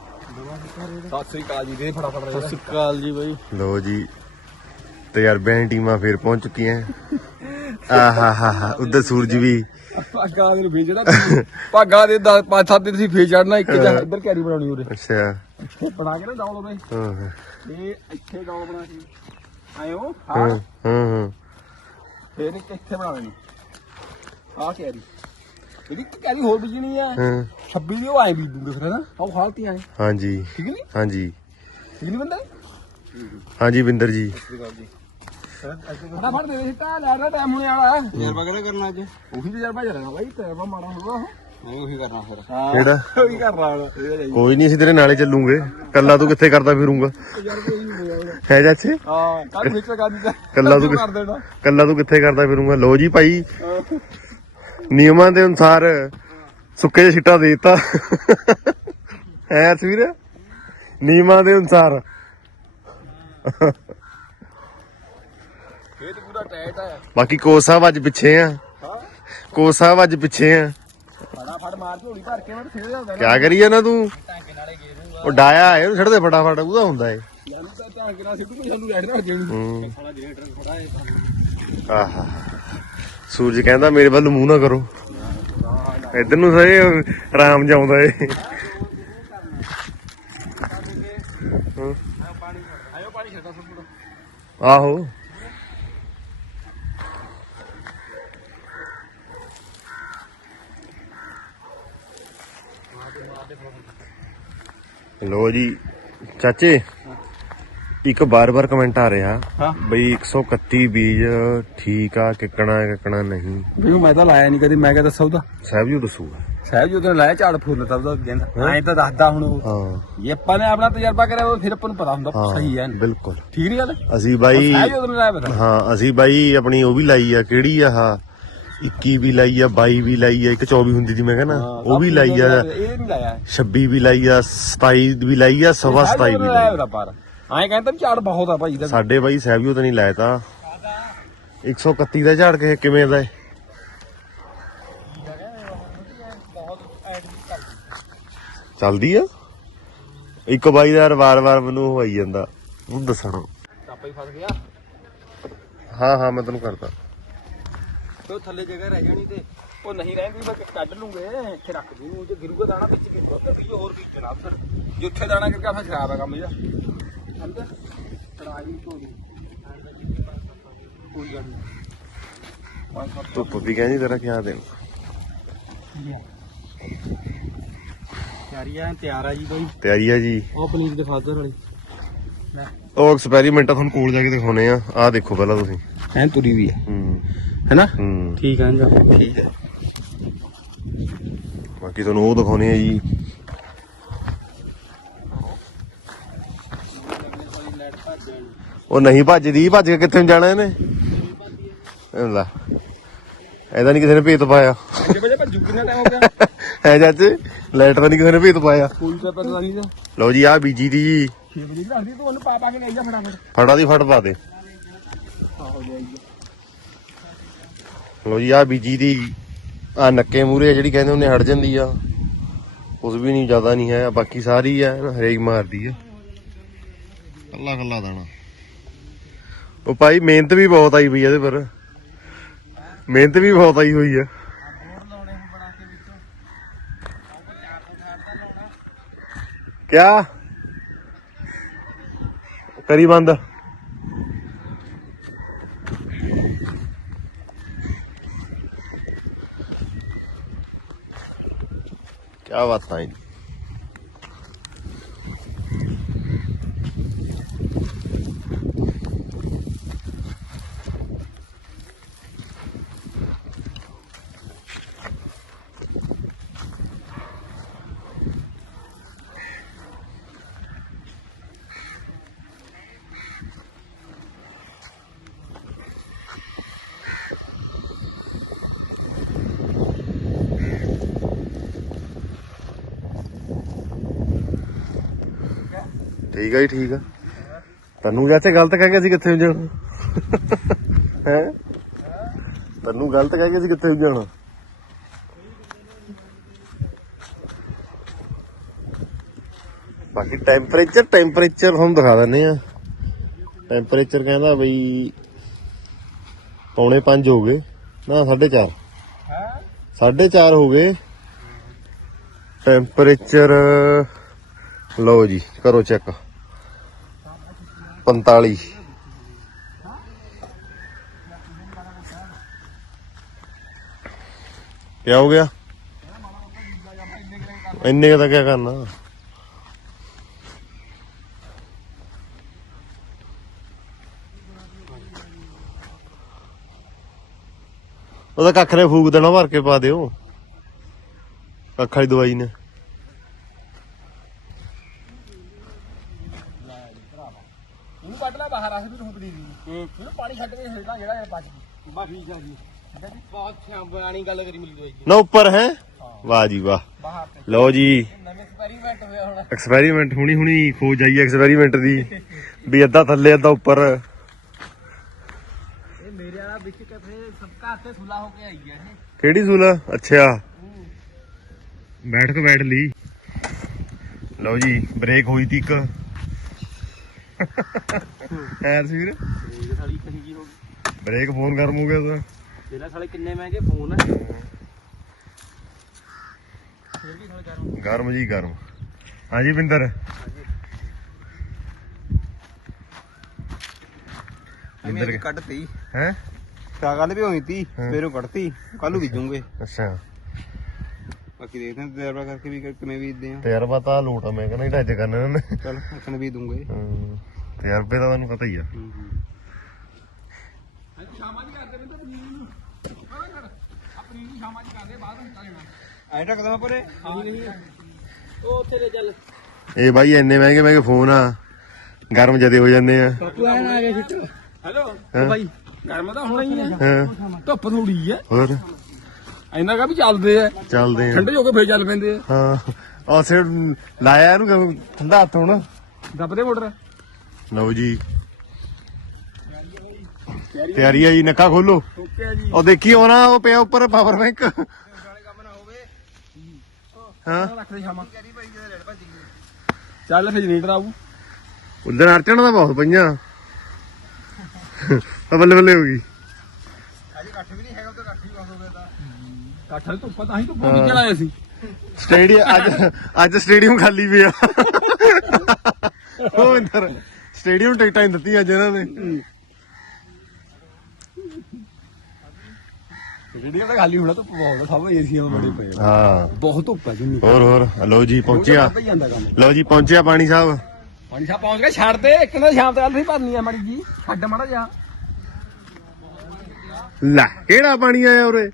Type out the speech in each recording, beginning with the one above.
ਸਤਿ ਸ੍ਰੀ ਅਕਾਲ ਜੀ ਦੇ ਫਟਾਫਟ ਸਤਿ ਸ਼੍ਰੀ ਅਕਾਲ ਜੀ ਬਾਈ। ਲੋ ਜੀ ਤਜਰਬਿਆਂ ਦੀਆਂ ਟੀਮਾਂ ਫੇਰ ਪਹੁੰਚ ਚੁੱਕੀਆਂ। ਆਹਾ ਹਾ ਹਾ ਉਧਰ ਸੂਰਜ ਵੀ। ਭਾਗਾ ਦੇ ਫੇਰ ਜਿਹੜਾ ਭਾਗਾ ਦੇ 10 5 7 ਦਿਨ ਸੀ ਫੇਰ ਚੜਨਾ ਇੱਕ ਜਾਂ ਇੱਧਰ ਕੈਰੀ ਬਣਾਉਣੀ ਉਰੇ। ਅੱਛਾ। ਬਣਾ ਕੇ ਨਾ ਹਾਂ ਹਾਂ। ਇਹ ਇੱਥੇ ਡਾਉਨ ਬਣਾ ਕੇ ਆਇਓ ਹਾਂ ਹਾਂ ਹਾਂ ਫੇਰ ਇੱਕ ਇੱਥੇ ਬਣਾ ਲੈਣੀ। ਆਹ ਕੈਰੀ ਇਹਦੀ ਇੱਕ ਕੈਰੀ ਹੋਰ ਬੀਜਣੀ ਆ। ਹਾਂ। 26 ਦੀ ਉਹ ਆਏ ਬੀਜ ਦੂੰਗੇ ਫਿਰ ਨਾ ਆਹ ਹਾਲਤੀ ਆਏ। ਹਾਂਜੀ। ਠੀਕ ਨਹੀਂ? ਹਾਂਜੀ। ਠੀਕ ਨਹੀਂ ਬੰਦਾ? ਹਾਂਜੀ ਬਿੰਦਰ ਜੀ। ਫਟਾਫਟ ਦੇ ਦੇ ਸਿੱਟਾ ਲੈ ਦਾ ਟਾਈਮ ਹੋਣੇ ਵਾਲਾ। ਤਜਰਬਾ ਕਿਹੜਾ ਕਰਨਾ ਅੱਜ? ਉਹੀ ਤਜਰਬਾ ਚੱਲਣਾ ਬਾਈ ਤਜਰਬਾ ਮਾੜਾ ਹੋਊਗਾ ਉਹ। ਉਹੀ ਕਰਨਾ ਫਿਰ। ਹਾਂ। ਕਿਹੜਾ? ਉਹੀ ਕਰਨਾ ਹੁਣ। ਇਹਦਾ ਜਾਈ ਕੋਈ ਨਹੀਂ ਅਸੀਂ ਤੇਰੇ ਨਾਲੇ ਚੱਲੂਗੇ। ਕੱਲਾ ਤੂੰ ਕਿੱਥੇ ਕਰਦਾ ਫਿਰੂੰਗਾ? ਤਜਰਬਾ ਹੀ ਨਹੀਂ ਹੋਇਆ ਹੈ ਚਾਚੇ ਹਾਂ ਕੱਲ ਕਰ ਤੂੰ ਕਰ ਦੇਣਾ। ਕੱਲਾ ਤੂੰ ਕਿੱਥੇ ਕਰਦਾ ਫਿਰੂੰਗਾ? ਲੋ ਜੀ ਭਾਈ ਹਾਂ। ਨਿਯਮਾਂ ਦੇ ਅਨੁਸਾਰ ਸੁੱਕੇ ਜਿਹਾ ਛਿੱਟਾ ਦੇ ਦਿੱਤਾ। ਹੈ ਅਸਵੀਰ? ਨਿਯਮਾਂ ਦੇ ਅਨੁਸਾਰ। ਇਹ ਤੇ ਪੂਰਾ ਟਾਈਟ ਹੈ ਬਾਕੀ ਕੋਚ ਸਾਹਿਬ ਅੱਜ ਪਿੱਛੇ ਆ। ਕੋਚ ਸਾਹਿਬ ਅੱਜ ਪਿੱਛੇ ਆ। ਫਟਾਫਟ ਮਾਰ ਝੋਲੀ ਭਰ ਕੇ ਮੈਂ ਫੇਰ ਜਾਂਦਾ ਕਿਆ ਕਰੀਏ ਨਾ ਤੂੰ? ਟਾਂਕੇ ਨਾਲੇ ਗੇਰੂਗਾ। ਉਹ ਡਾਇਆ ਇਹਨੂੰ ਛੱਡ ਦੇ ਫਟਾਫਟ ਉਹਦਾ ਹੁੰਦਾ ਏ ਯਾਨੂੰ ਤਾਂ ਟਾਂਕੇ ਨਾਲ ਸਿੱਧੂ ਸਾਨੂੰ ਰੈਡ ਨਾ। ਦੇਣੀ ਹੂੰ। ਸਾਲਾ ਜਨਰੇਟਰ ਖੜਾ ਹੈ ਆਹਾ। ਸੂਰਜ ਕਹਿੰਦਾ ਮੇਰੇ ਵੱਲ ਮੂੰਹ ਨਾ ਕਰੋ। ਇੱਧਰ ਨੂੰ ਸਹੀ ਆਰਾਮ ਜਾਉਂਦਾ ਏ ਆਹੋ। ਲੋ ਜੀ ਚਾਚੇ ਇੱਕ ਬਾਰ-ਬਾਰ ਕਮੈਂਟ ਆ ਰਿਹਾ ਹਾਂ। ਬਈ 131 ਬੀਜ ਠੀਕ ਆ ਕਿੱਕਣਾ ਕਿੱਕਣਾ ਨਹੀਂ। ਵੀ ਮੈਂ ਤਾਂ ਲਾਇਆ ਨਹੀਂ ਕਦੇ ਮੈਂ ਕਿਹਾ ਦੱਸੋ ਉਹਦਾ ਸਾਹਿਬ ਜੀ ਦੱਸੂਗਾ ਸਾਹਿਬ ਜੀ ਉਹਨੇ ਲਾਇਆ ਝਾੜ ਫੁੱਲ ਤਾਂ ਉਹਦਾ ਕਹਿੰਦਾ ਐਂ ਤਾਂ ਦੱਸਦਾ ਹੁਣ ਉਹ। ਹਾਂ। ਜੇ ਆਪਾਂ ਨੇ ਆਪਣਾ ਤਜਰਬਾ ਕਰਿਆ ਉਹ ਫਿਰ ਆਪਾਂ ਨੂੰ ਪਤਾ ਹੁੰਦਾ ਸਹੀ ਹੈ ਬਿਲਕੁਲ। ਠੀਕ ਨਹੀਂ ਗੱਲ? ਅਸੀਂ ਬਾਈ ਸਾਹਿਬ ਜੀ ਉਹਨੇ ਲਾਇਆ ਪਤਾ। ਹਾਂ ਅਸੀਂ ਬਾਈ ਆਪਣੀ ਉਹ ਵੀ ਲਾਈ ਆ ਕਿਹੜੀ ਆ ਆਹ? 21 ਵੀ ਲਾਈ ਆ 22 ਵੀ ਲਾਈ ਆ ਇੱਕ 24 ਹੁੰਦੀ ਜੀ ਮੈਂ ਕਹਿੰਦਾ ਉਹ ਵੀ ਲਾਈ ਆ ਇਹ ਨਹੀਂ ਲਾਇਆ। 26 ਵੀ ਲਾਈ ਆ 27 ਵੀ ਲਾਈ ਆ ਸਵਾ 27 ਵੀ ਲਾਈ ਲਾਇਆ ਪਰ। ਐਂ ਕਹਿੰਦਾ ਵੀ ਝਾੜ ਬਹੁਤ ਆ ਭਾਈ ਦਾ ਸਾਡੇ ਬਾਈ ਸਹਿਬਿਓ ਤਾਂ ਨਹੀਂ ਲਾਇਆ ਤਾਂ। 131 ਦਾ ਝਾੜ ਕੇ ਕਿਵੇਂ ਦਾ ਏ? ਚੱਲਦੀ ਆ। ਇੱਕ ਬਾਈ ਦਾ ਵਾਰ-ਵਾਰ ਮੈਨੂੰ ਉਹ ਆਈ ਜਾਂਦਾ। ਉਹ ਦੱਸਣਾ ਟਾਪਾ ਹੀ ਫਸ ਗਿਆ। ਹਾਂ ਹਾਂ ਮੈਂ ਤੈਨੂੰ ਕਰਦਾ। ਤੇ ਉਹ ਥੱਲੇ ਜਗ੍ਹਾ ਰਹਿ ਜਾਣੀ ਤੇ ਉਹ ਨਹੀਂ ਰਹਿੰਦੀ ਮੈਂ ਕੱਢ ਲੂੰਗੇ ਇੱਥੇ ਰੱਖ ਦੂੰ ਜੇ ਗਿਰੂਗਾ ਦਾਣਾ ਵਿੱਚ ਗਿਰੂਗਾ ਤੇ ਵੀ ਹੋਰ ਵੀ ਚਲਾ ਫਿਰ ਜੇ ਉੱਥੇ ਦਾਣਾ ਕਰਕੇ ਫਿਰ ਖਰਾਬ ਹੈ ਕੰਮ ਇਹਦਾ। ਕੋਈ ਗੱਲ ਨਹੀਂ। ਸੱਤ ਧੁੱਪ ਵੀ ਕਹਿੰਦੀ ਤੇਰਾ ਕਿਆ ਦੇਣ ਤਿਆਰੀ ਆ ਤਿਆਰ ਆ ਜੀ ਬਾਈ। ਤਿਆਰੀ ਆ ਜੀ। ਉਹ ਪਨੀਰ ਦੇ ਫਾਦਰ ਵਾਲੀ। ਉਹ ਐਕਸਪੈਰੀਮੈਂਟ ਆ ਤੁਹਾਨੂੰ ਕੋਲ ਜਾ ਕੇ ਦਿਖਾਉਣੇ ਆ। ਆਹ ਦੇਖੋ ਪਹਿਲਾਂ ਤੁਸੀਂ। ਐਂ ਤੁਰੀ ਵੀ ਹੈ ਹੂੰ। ਹੈਨਾ? ਹੂੰ। ਠੀਕ ਆ ਜੀ ਠੀਕ ਹੈ। ਬਾਕੀ ਤੁਹਾਨੂੰ ਉਹ ਦਿਖਾਉਣੇ ਆ ਜੀ। ਉਹ ਨਹੀਂ ਭੱਜਦੀ ਭੱਜ ਕੇ ਕਿੱਥੇ ਨੂੰ ਜਾਣਾ ਇਹਨੇ? ਇਹ ਲੈ। ਇਹਦਾ ਨਹੀਂ ਕਿਸੇ ਨੇ ਭੇਤ ਪਾਇਆ। ਅੱਗੇ ਵਜੇ ਭੱਜੂ? ਕਿੰਨਾ ਟਾਈਮ ਹੋ ਗਿਆ? ਹੈ ਚਾਚੇ ਲਾਈਟ ਤਾਂ ਨਹੀਂ ਕਿਸੇ ਨੇ ਭੇਤ ਪਾਇਆ। ਕੋਈ ਤਾਂ ਪਤਾ ਨਹੀਂ ਦਾ ਲਓ ਜੀ ਆਹ ਬੀਜੀ ਦੀ ਜੀ। 6 ਵਜੇ ਘਰ ਤੂੰ ਉਹਨੂੰ ਪਾ ਪਾ ਕੇ ਲੈ ਜਾ ਫਟਾਫਟ। ਫੜਾ ਦੀ ਫੜ ਪਾ ਦੇ ਆਹੋ ਜਾਈਏ ਲਓ ਜੀ, ਆਹ ਬੀਜੀ ਦੀ ਆ ਨੱਕੇ ਮੂਰੇ ਜਿਹੜੀ ਕਹਿੰਦੇ ਉਹਨੇ ਹਟ ਜਾਂਦੀ ਆ। ਉਸ ਵੀ ਨਹੀਂ, ਜ਼ਿਆਦਾ ਨਹੀਂ ਹੈ ਬਾਕੀ ਸਾਰੀ ਆ, ਨਾ ਹਰੇਕ ਮਾਰਦੀ ਆ। ਕੱਲਾ ਕੱਲਾ ਦਾਣਾ। ਉਹ ਭਾਈ ਮਿਹਨਤ ਵੀ ਬਹੁਤ ਆਈ ਪਈ ਆ ਇਹਦੇ ਪਰ। ਮਿਹਨਤ ਵੀ ਬਹੁਤ ਆਈ ਹੋਈ ਆ। ਕਿਆ? ਕਰੀ ਬੰਦ। I was avatar. ਠੀਕ ਆ ਜੀ ਠੀਕ ਆ। ਤੈਨੂੰ ਚਾਚੇ ਗਲਤ ਕਹਿ ਕੇ ਸੀ ਕਿੱਥੇ ਜਾਣਾ। ਹੈ? ਤੈਨੂੰ ਗਲਤ ਕਹਿ ਕੇ ਸੀ ਕਿੱਥੇ ਜਾਣਾ। ਬਾਕੀ ਟੈਂਪਰੇਚਰ ਟੈਂਪਰੇਚਰ ਤੁਹਾਨੂੰ ਦਿਖਾ ਦਿੰਨੇ ਆ। ਟੈਂਪਰੇਚਰ ਕਹਿੰਦਾ ਬਈ ਪੌਣੇ 5 ਹੋ ਗਏ ਨਾ 4.5 ਹੈ? 4.5 ਹੋ ਗਏ। ਟੈਂਪਰੇਚਰ ਲਓ ਜੀ, ਕਰੋ ਚੈੱਕ 45 ਕਿਆ ਹੋ ਗਿਆ? ਇੰਨੇ ਦਾ ਕੀ ਕਰਨਾ? ਉਹਦਾ ਕੱਖ ਨੇ ਫੂਕ ਦੇਣਾ, ਭਰ ਕੇ ਪਾ ਦਿਓ। ਕੱਖ ਵਾਲੀ ਦਵਾਈ ਨੇ ਇਹਨੂੰ ਕੱਢ ਲੈ ਬਾਹਰ ਆਸੇ ਵੀ ਰੁਕ ਦੀ ਇਹਨੂੰ ਪਾਣੀ ਛੱਡ ਕੇ ਛੱਡਣਾ ਜਿਹੜਾ ਇਹ ਬਚ ਗਈ ਬਾ ਠੀਕ ਆ ਜੀ। ਬਹੁਤ ਸਿਆਣੀ ਗੱਲ ਕਰੀ ਮਿਲੀ ਦੋਈ ਨਾ ਉੱਪਰ ਹੈ? ਵਾਹ ਜੀ ਵਾਹ। ਬਾਹਰ ਤੇ। ਲਓ ਜੀ। ਨਵੇਂ ਐਕਸਪੈਰੀਮੈਂਟ ਹੋਇਆ ਹੁਣ। ਐਕਸਪੈਰੀਮੈਂਟ ਹੁਣੀ ਹੁਣੀ ਖੋਜ ਆਈ ਐਕਸਪੈਰੀਮੈਂਟ ਦੀ। ਵੀ ਅੱਧਾ ਥੱਲੇ ਅੱਧਾ ਉੱਪਰ। ਇਹ ਮੇਰੇ ਵਾਲਾ ਵਿੱਚ ਕਿਥੇ ਸਭ ਘਰ ਤੇ ਸੁਲਾ ਹੋ ਕੇ ਆਈ ਹੈ ਇਹ। ਕਿਹੜੀ ਸੂਲਾ? ਅੱਛਾ। ਬੈਠ ਕੇ ਬੈਠ ਲਈ। ਲਓ ਜੀ ਬ੍ਰੇਕ ਹੋਈ ਤੀ ਇੱਕ। ਐਰ ਇਹ ਸਾਲੀ ਕਹੀ ਹੋ ਬ੍ਰੇਕ ਫੋਨ ਗਰਮ ਹੋ ਗਿਆ ਉਹਦਾ ਤੇਰਾ ਸਾਲੇ ਕਿੰਨੇ ਮਹਿੰਗੇ ਫੋਨ ਹੈ ਫਿਰ ਵੀ ਸਾਲੇ ਕਰੋ ਗਰਮ ਜੀ ਗਰਮ। ਹਾਂਜੀ ਬਿੰਦਰ। ਬਿੰਦਰ ਕੱਢਤੀ। ਹੈ? ਤਾਂ ਕੱਲ ਵੀ ਹੋਈ ਤੀ। ਸਵੇਰੋਂ ਕੱਢਤੀ ਕੱਲ ਨੂੰ ਬੀਜੂਗੇ। ਅੱਛਾ। ਬਾਕੀ ਦੇਖਦੇ ਹਾਂ ਤਜਰਬਾ ਕਰਕੇ ਵੀ ਕਿਵੇਂ ਬੀਜਦੇ ਆ। ਤਜਰਬਾ ਤਾਂ ਲੋਟ ਆ ਮੈਂ ਕਹਿੰਦਾ ਜਿਹੜਾ ਅੱਜ ਕਰਨਾ ਇਹਨਾਂ ਨੇ। ਚਲ ਅਖਣ ਵੀ ਦੂੰਗੇ ਤਜਰਬੇ ਦਾ ਤੁਹਾਨੂੰ ਪਤਾ ਹੀ ਆ। ਸ਼ਾਮਾਂ ਦੀ ਕਰਦੇ ਮੈਂ ਤਾਂ ਪਨੀਰ ਨੂੰ। ਹਾਂ ਕਰ। ਆ ਪਨੀਰ ਨੂੰ ਸ਼ਾਮਾਂ ਦੀ ਕਰਦੇ ਬਾਅਦ ਵਿੱਚ ਲੈਣਾ। ਐਂ ਢੱਕਦਾ ਪਰੇ? ਨਹੀਂ ਨਹੀਂ ਉਹ ਉੱਥੇ ਲੈ ਚੱਲ। ਇਹ ਬਾਈ ਇੰਨੇ ਮਹਿੰਗੇ ਮਹਿੰਗੇ ਫੋਨ ਆ। ਗਰਮ ਜਦੇ ਹੋ ਜਾਂਦੇ ਆ। ਤੂੰ ਐਨ ਆ ਗਿਆ ਸਿੱਟ। ਹੈਲੋ। ਭਾਈ ਗਰਮ ਤਾਂ ਹੋਣਾ ਹੀ ਹੈ ਹਾਂ? ਧੁੱਪ ਥੋੜੀ ਹੈ ਹੋਰ? ਇੰਨਾ ਕਾ ਵੀ ਚੱਲਦੇ ਆ। ਚੱਲਦੇ ਆ। ਠੰਡੇ ਹੋ ਕੇ ਫੇਰ ਚੱਲ ਪੈਂਦੇ ਆ। ਹਾਂ। ਆ ਸਿਰ ਲਾਇਆ ਇਹਨੂੰ ਠੰਡਾ ਹੱਥ ਹੁਣ। ਦੱਬਦੇ ਮੋਟਰ ਲਓ ਜੀ। ਤਿਆਰੀ ਆ ਜੀ ਨੱਕਾ ਖੋਲੋ। ਓਕੇ ਆ ਜੀ। ਉਹ ਦੇਖੀ ਉਹ ਨਾ ਉਹ ਪਿਆ ਉੱਪਰ ਪਾਵਰ ਬੈਂਕ ਹਾਂ। ਰੱਖ ਦੇ ਸ਼ਾਮਾਂ। ਚੱਲ ਫੇਰ ਜਨਰੇਟਰ ਆਊ। ਉਧਰ ਅਰਚਣ ਦਾ ਬਹੁਤ ਪਈਆਂ। ਆ ਬੱਲੇ ਬੱਲੇ ਹੋ ਗਈ। ਅਜੇ ਇਕੱਠ ਵੀ ਨਹੀਂ ਹੈਗਾ ਤਾਂ ਇਕੱਠ ਹੀ ਬਸ ਹੋ ਗਿਆ ਤਾਂ। ਕਾਠਲ ਧੁੱਪ ਤਾਂ ਹੀ ਧੁੱਪ ਨਿਕਲ ਆਏ ਸੀ ਸਟੇਡੀਅਮ ਅੱਜ ਅੱਜ ਸਟੇਡੀਅਮ ਖਾਲੀ ਪਿਆ। ਉਹ ਇੰਦਰ ਸਟੇਡੀਅਮ ਟਿਕਟਾਂ ਹੀ ਦਿੱਤੀਆਂ ਅੱਜ ਇਹਨਾਂ ਨੇ। ਜਿਹੜੀ ਤਾਂ ਖਾਲੀ ਹੋਣਾ ਧੁੱਪ ਬਹੁਤ ਸਭ ਏਸੀਆਂ ਬੜੇ ਪਏ ਆ। ਹਾਂ। ਬਹੁਤ ਧੁੱਪ ਹੈ ਜਿੰਨੀ। ਹੋਰ ਹੋਰ ਲਓ ਜੀ ਪਹੁੰਚਿਆ। ਪਈ ਜਾਂਦਾ ਕੰਮ। ਲਓ ਜੀ ਪਹੁੰਚਿਆ ਪਾਣੀ ਸਾਹਿਬ। ਪਾਣੀ ਸਾਹਿਬ ਪਹੁੰਚ ਗਏ ਛੱਡ ਦੇ ਇੱਕ ਨਾ ਸ਼ਾਮ ਤੱਕ ਨਹੀਂ ਭਰਨੀ ਆ ਮਾੜੀ ਜੀ। ਛੱਡ ਮਾੜਾ ਜਾ ਲੈ ਕਿਹੜਾ ਪਾਣੀ ਆਇਆ ਉਰੇ?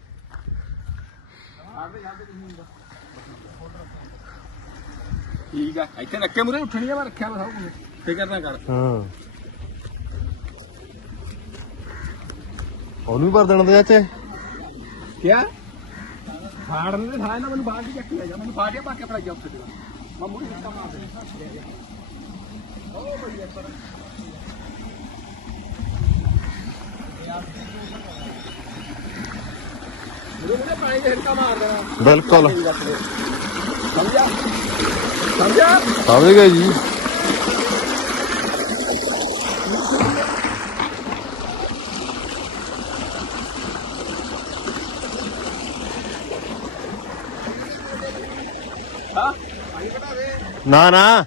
ਠੀਕ ਆ ਇੱਥੇ ਨੱਕੇ ਮੁਰੇ ਉੱਠਣੀ ਆ ਮੈਂ ਰੱਖਿਆ ਵਾ ਸਭ ਕੁਝ ਫਿਕਰ ਨਾ ਕਰ। ਹਾਂ। ਉਹਨੂੰ ਵੀ ਭਰ ਦੇਣਾ ਤੇ ਚਾਚੇ? ਕਿਆ? ਫਾੜਨ ਦੇ ਥਾਂ ਨਾ ਮੈਨੂੰ ਬਾਹਰ ਦੀ ਚੱਕ ਲੈ ਜਾ। ਮੈਨੂੰ ਫਾੜਿਆ ਪਾ ਕੇ ਫੜਾ ਜਾ ਉੱਥੇ ਤੇਰਾ। ਮੈਂ ਮੂੜੀ ਹਿੱਟਾ ਮਾਰ ਦੇ ਉਹ ਬੜੀਆ ਪਾਣੀ ਦੇ ਹਿੱਟਾ ਮਾਰ ਦੇਣਾ। ਬਿਲਕੁਲ। ਸਮਝਿਆ? ਸਮਝਿਆ? ਸਮਝ ਗਏ ਜੀ। ਹਾਂ ਨਾ ਨਾ।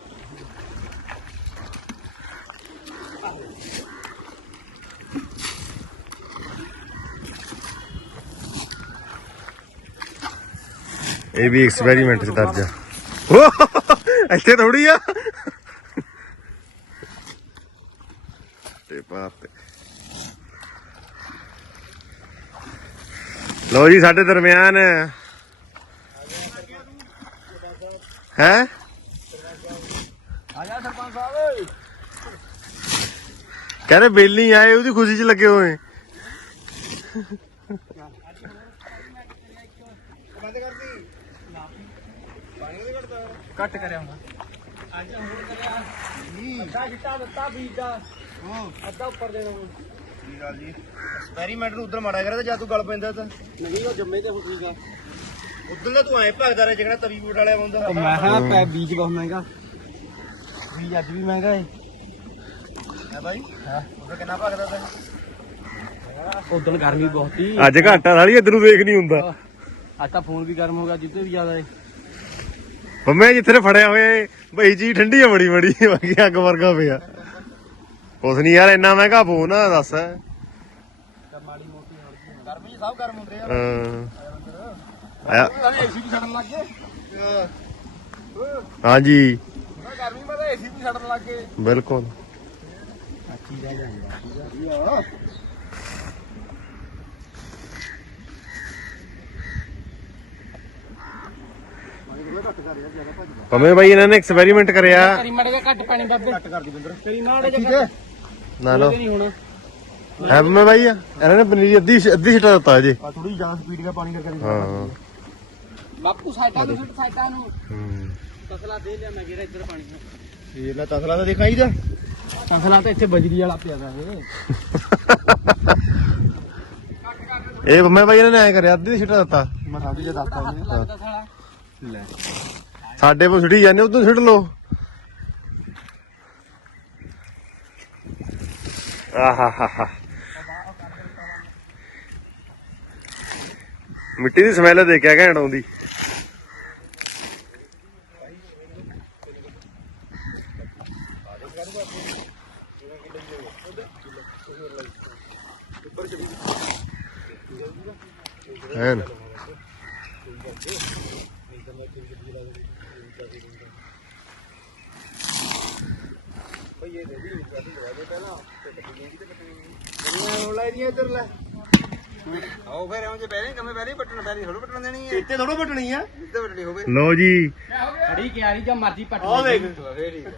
ਇਹ ਵੀ ਐਕਸਪੈਰੀਮੈਂਟ ਚ ਦਰਜ ਆ ਇੱਥੇ ਥੋੜੀ ਆ। ਤੇ ਬਾਤ ਤੇ ਲਓ ਜੀ, ਸਾਡੇ ਦਰਮਿਆਨ ਹੈ? ਆ ਜਾ ਸਰਪੰਚ ਸਾਹਿਬ। ਕਹਿੰਦੇ ਬਿੱਲ ਨਹੀਂ ਆਏ ਉਹਦੀ ਖੁਸ਼ੀ 'ਚ ਲੱਗੇ ਹੋਏ। ਬੰਦ ਕਰਦੀ ਕੱਟ ਕਰਿਆ ਹੁਣ। ਨਹੀਂ ਜੀ ਅੱਧਾ ਛਿੱਟਾ ਦਿੱਤਾ ਬੀਜ ਦਾ। ਅੱਧਾ ਉੱਪਰ ਦੇਣਾ ਹੁਣ ਕੀ ਗੱਲ ਜੀ? ਐਕਸਪੈਰੀਮੈਂਟ ਨੂੰ ਉਧਰ ਮਾੜਾ ਕਰਿਆ ਤੇ ਜਾਂ ਤੂੰ ਗੱਲ ਪੈਂਦਾ ਤਾਂ? ਨਹੀਂ ਉਹ ਜੰਮੇ ਤੇ ਹੁਣ ਠੀਕ ਆ। ਉਧਰ ਨੇ ਤੂੰ ਐ ਭਗਦਾ ਰਿਹਾ ਜਿਹੜਾ ਤਵੀ ਬੂਟ ਵਾਲਿਆ ਹੁੰਦਾ ਉਹ ਮੈਂ ਕਿਹਾ ਪੈ ਬੀਜ ਬਹੁਤ ਮਹਿੰਗਾ। ਬੀਜ ਅੱਜ ਵੀ ਮਹਿੰਗਾ ਏ। ਹੈ ਬਾਈ? ਹਾਂ। ਉਧਰ ਕਿੰਨਾ ਭਗਦਾ ਤਾ ਉਦੋਂ ਗਰਮੀ ਬਹੁਤ ਸੀ। ਅੱਜ ਘਾਟਾ ਸਾਲੀ ਇਧਰ ਨੂੰ ਦੇਖ ਨਹੀਂ ਹੁੰਦਾ। ਅੱਜ ਤਾਂ ਫੋਨ ਵੀ ਗਰਮ ਹੋ ਗਿਆ ਜਿੱਤੇ ਵੀ ਜ਼ਿਆਦਾ ਏ। ਪੰਮੇ ਜਿੱਥੇ ਨੇ ਫੜਿਆ ਹੋਇਆ ਏ ਬਈ ਜੀ ਠੰਡੀ ਆ ਬੜੀ ਬੜੀ। ਬਾਕੀ ਅੱਗ ਵਰਗਾ ਪਿਆ। ਕੁਛ ਨਹੀਂ ਯਾਰ ਇੰਨਾ ਮਹਿੰਗਾ ਫੋਨ ਆ ਦੱਸ। ਮਾੜੀ ਮੋਟੀ ਹਲਕੀ ਗਰਮੀ 'ਚ ਸਭ ਗਰਮ ਹੁੰਦੇ ਆ। ਹਾਂ। ਆਇਆ। ਏਸੀ ਵੀ ਛੱਡਣ ਲੱਗ ਗਏ ਹਾਂਜੀ। ਮੈਂ ਗਰਮੀ ਮੈਂ ਤਾਂ ਏਸੀ ਵੀ ਛੱਡਣ ਲੱਗ ਗਏ ਬਿਲਕੁਲ। ਅੱਛੀ ਰਹਿ ਜਾਂਦਾ ਪੰਮੇ ਬਾਈ ਇਹਨਾਂ ਨੇ ਐਕਸਪੈਰੀਮੈਂਟ ਕਰਿਆ। ਕਰੀ ਮਾੜੇ ਘੱਟ ਪਾਣੀ ਬਾਬੂ ਘੱਟ ਕਰ ਦੀ ਬਿੰਦਰ ਕਰੀ ਮਾੜੇ ਠੀਕ ਹੈ ਨਾ। ਲੋ ਹੈ ਪੰਮੇ ਬਾਈ ਇਹਨਾਂ ਨੇ ਪਨੀਰੀ ਅੱਧੀ ਅੱਧੀ ਛਟਾ ਦਿੱਤਾ ਆ ਥੋੜੀ ਜ਼ਿਆਦਾ ਸਪੀਡ ਦਾ ਪਾਣੀ ਕਰਕੇ ਹਾਂ। ਬਾਪੂ ਸਾਈਡਾਂ ਨੂੰ ਸਿੱਟ ਸਾਈਡਾਂ ਨੂੰ। ਹੂੰ। ਤਸਲਾ ਦੇ ਲਿਆ ਮੈਂ ਕਿਹੜਾ ਇੱਧਰ ਪਾਣੀ ਫੇਰ ਲੈ ਤਸਲਾ ਤਾਂ ਦਿਖਾਈ ਜਾ ਤਸਲਾ ਤਾਂ ਇੱਥੇ ਬਜਰੀ ਵਾਲਾ ਪਿਆ ਦਾ ਇਹ। ਇਹ ਪੰਮੇ ਬਾਈ ਨੇ ਐ ਕਰਿਆ ਅੱਧੀ ਛਟਾ ਦਿੱਤਾ। ਮੈਂ ਸਮਝ ਜਾ ਦੱਸਦਾ ਉਹਨੇ। ਲੈ। ਸਾਡੇ ਕੋਲ ਛਿੜੀ ਜਾਂਦੇ ਉਦੋਂ ਛਿੜ ਲੋ ਆਹਾਹਾਹਾ। ਮਿੱਟੀ ਦੀ ਸਮੈਲ ਦੇਖਿਆ ਘੈਂਟ ਆਉਂਦੀ ਹੈ ਨਾ ਹੁਣ ਲੈ ਦੀ ਇੱਧਰ ਲੈ ਆਓ ਫਿਰ ਐਵੇਂ ਜੇ ਪਹਿਲੇ ਕਮੇ ਪਹਿਲੇ ਪੱਟਣ ਪਹਿਲੇ ਥੋੜਾ ਪੱਟਣ ਦੇਣੀ ਹੈ ਇੱਥੇ ਥੋੜਾ ਬਟਣੀ ਆ ਇੱਧਰ ਪੱਟਣੀ ਹੋਵੇ ਲੋ ਜੀ ਖੜੀ ਕਿਆਰੀ ਜਾਂ ਮਰਜ਼ੀ ਪੱਟ ਆਹ ਦੇਖ। ਫੇਰ ਠੀਕ ਹੈ।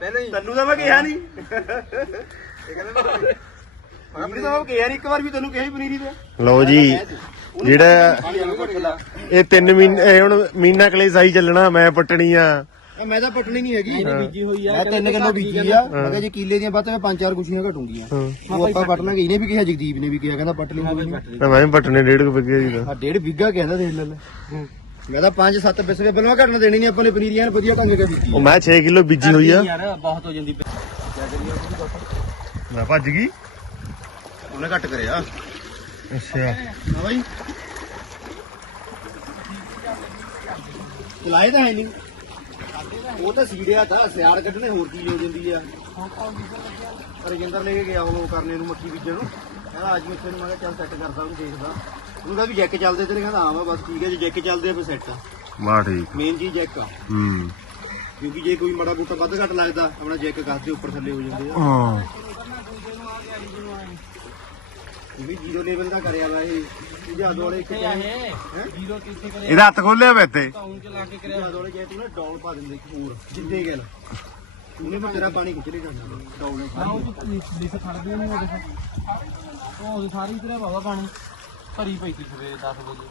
ਪਹਿਲਾਂ ਹੀ। ਤੈਨੂੰ ਤਾਂ ਮੈਂ ਕਿਹਾ ਨਹੀਂ। ਇਹ ਕਹਿੰਦੇ ਨਾ ਪਨੀਰੀ ਤਾਂ ਮੈਂ ਕਿਹਾ ਨਹੀਂ ਇੱਕ ਵਾਰ ਵੀ ਤੈਨੂੰ ਕਿਹਾ ਸੀ ਪਨੀਰੀ ਤੇ। ਲੋ ਜੀ ਜਿਹੜਾ ਇਹ 3 ਮਹੀਨੇ ਇਹ ਹੁਣ ਮਹੀਨਾ ਕਲੇ ਸਾਈ ਚੱਲਣਾ ਮੈਂ ਪਟਣੀ ਆ। ਇਹ ਮੈਂ ਤਾਂ ਪਟਣੀ ਨਹੀਂ ਹੈਗੀ। ਇਹਨੇ ਬੀਜੀ ਹੋਈ ਆ ਮੈਂ ਤਿੰਨ ਕਿਲੋ ਬੀਜੀ ਆ। ਮੈਂ ਕਿਹਾ ਜੇ ਕੀਲੇ ਦੀਆਂ ਵੱਧ ਮੈਂ ਪੰਜ ਚਾਰ ਗੁੱਛੀਆਂ ਘਟੂੰਗੀਆਂ। ਉਹ ਆਪਾਂ ਪਟ ਲਾਂਗੇ ਇਹਨੇ ਵੀ ਕਿਹਾ ਜਗਦੀਪ ਨੇ ਵੀ ਕਿਹਾ ਕਹਿੰਦਾ ਪਟ ਲਈ ਮੈਂ ਵੀ ਪਟਣੇ ਡੇਢ ਕੁ ਵਿਗੇ ਜੀ ਦਾ। ਆ ਡੇਢ ਵਿਗਾ ਕਹਿੰਦਾ ਦੇਖ ਲੈ ਲੈ। ਮੈਂ ਤਾਂ 5 7 ਬਿਸਵੇ ਬਲਵਾ ਘਟਣਾ ਦੇਣੀ ਨਹੀਂ ਆਪਾਂ ਨੇ ਪਨੀਰੀਆਂ ਐਨ ਵਧੀਆ ਢੰਗ ਕੇ ਬੀਜੀ ਉਹ ਮੈਂ 6 ਕਿਲੋ ਬੀਜੀ ਹੋਈ ਆ। ਯਾਰ ਬਹੁਤ ਹੋ ਜਾਂਦੀ ਮੈਂ ਭੱਜ ਗਈ। ਉਹਨੇ ਘੱਟ ਕਰਿਆ। ਅੱਛਾ। ਹਾਂ ਬਾਈ। ਚਲਾਏ ਤਾਂ ਹੈ ਨਹੀਂ ਉਹ ਤਾਂ ਸੀੜਿਆ ਤਾਂ ਸਿਆੜ ਕੱਢਣੇ ਹੋਰ ਚੀਜ਼ ਹੋ ਜਾਂਦੀ ਆ। ਰਜਿੰਦਰ ਲੈ ਕੇ ਗਿਆ ਉਹ ਕਰਨੇ ਨੂੰ ਮੱਕੀ ਬੀਜਣ ਨੂੰ। ਕਹਿੰਦਾ ਅੱਜ ਮੈਂ ਤੈਨੂੰ ਮੈਂ ਕਿਹਾ ਚੱਲ ਸੈੱਟ ਕਰਦਾ ਉਹਨੂੰ ਦੇਖਦਾ। ਉਹਨੂੰ ਕਹਿੰਦਾ ਵੀ ਜੈਕ ਚੱਲਦੇ ਤੇਰੇ ਕਹਿੰਦਾ ਹਾਂ ਵਾ ਬਸ ਠੀਕ ਹੈ ਜੇ ਜੈਕ ਚੱਲਦੇ ਆ ਫਿਰ ਸੈੱਟ ਆ। ਮਾ ਠੀਕ। ਮੇਨ ਚੀਜ਼ ਜੈਕ ਆ। ਹੂੰ। ਕਿਉਂਕਿ ਜੇ ਕੋਈ ਮਾੜਾ ਬੂਟਾ ਵੱਧ ਘੱਟ ਲੱਗਦਾ ਆਪਣਾ ਜੈਕ ਕੱਸਦੇ ਉੱਪਰ ਥੱਲੇ ਹੋ ਜਾਂਦੇ ਆ। ਹਾਂ। ਇਹ ਵੀ ਜ਼ੀਰੋ ਲੈਵਲ ਦਾ ਕਰਿਆ ਵਾ ਇਹ। ਜਹਾਜ਼ ਵਾਲੇ ਇੱਕ ਇਹ ਜੀਰੋ ਕਿੱਥੇ ਕਰੇ ਇਹਦਾ ਹੱਥ ਖੋਲਿਆ ਵੇ ਤੇ ਕਾਉਂ ਚ ਲਾ ਕੇ ਕਰਿਆ। ਜਹਾਜ਼ ਵਾਲੇ ਜੇ ਤੂੰ ਨਾ ਡੌਲ ਪਾ ਦਿੰਦੇ ਇੱਕ ਹੋਰ ਜਿੱਦੇ ਗੱਲ ਉਹਨੇ ਮੈਂ ਤੇਰਾ ਪਾਣੀ ਖਿੱਚ ਲਈ ਜਾਂਦਾ ਡੌਲ ਨੇ ਨਾ ਉਹ ਲਿਸ ਖੜਦੇ ਨਹੀਂ ਉਹ ਸਾਰੀ ਤਰ੍ਹਾਂ ਬਾਵਾ ਪਾਣੀ। ਭਰੀ ਪਈ ਸੀ ਸਵੇਰੇ 10 ਵਜੇ।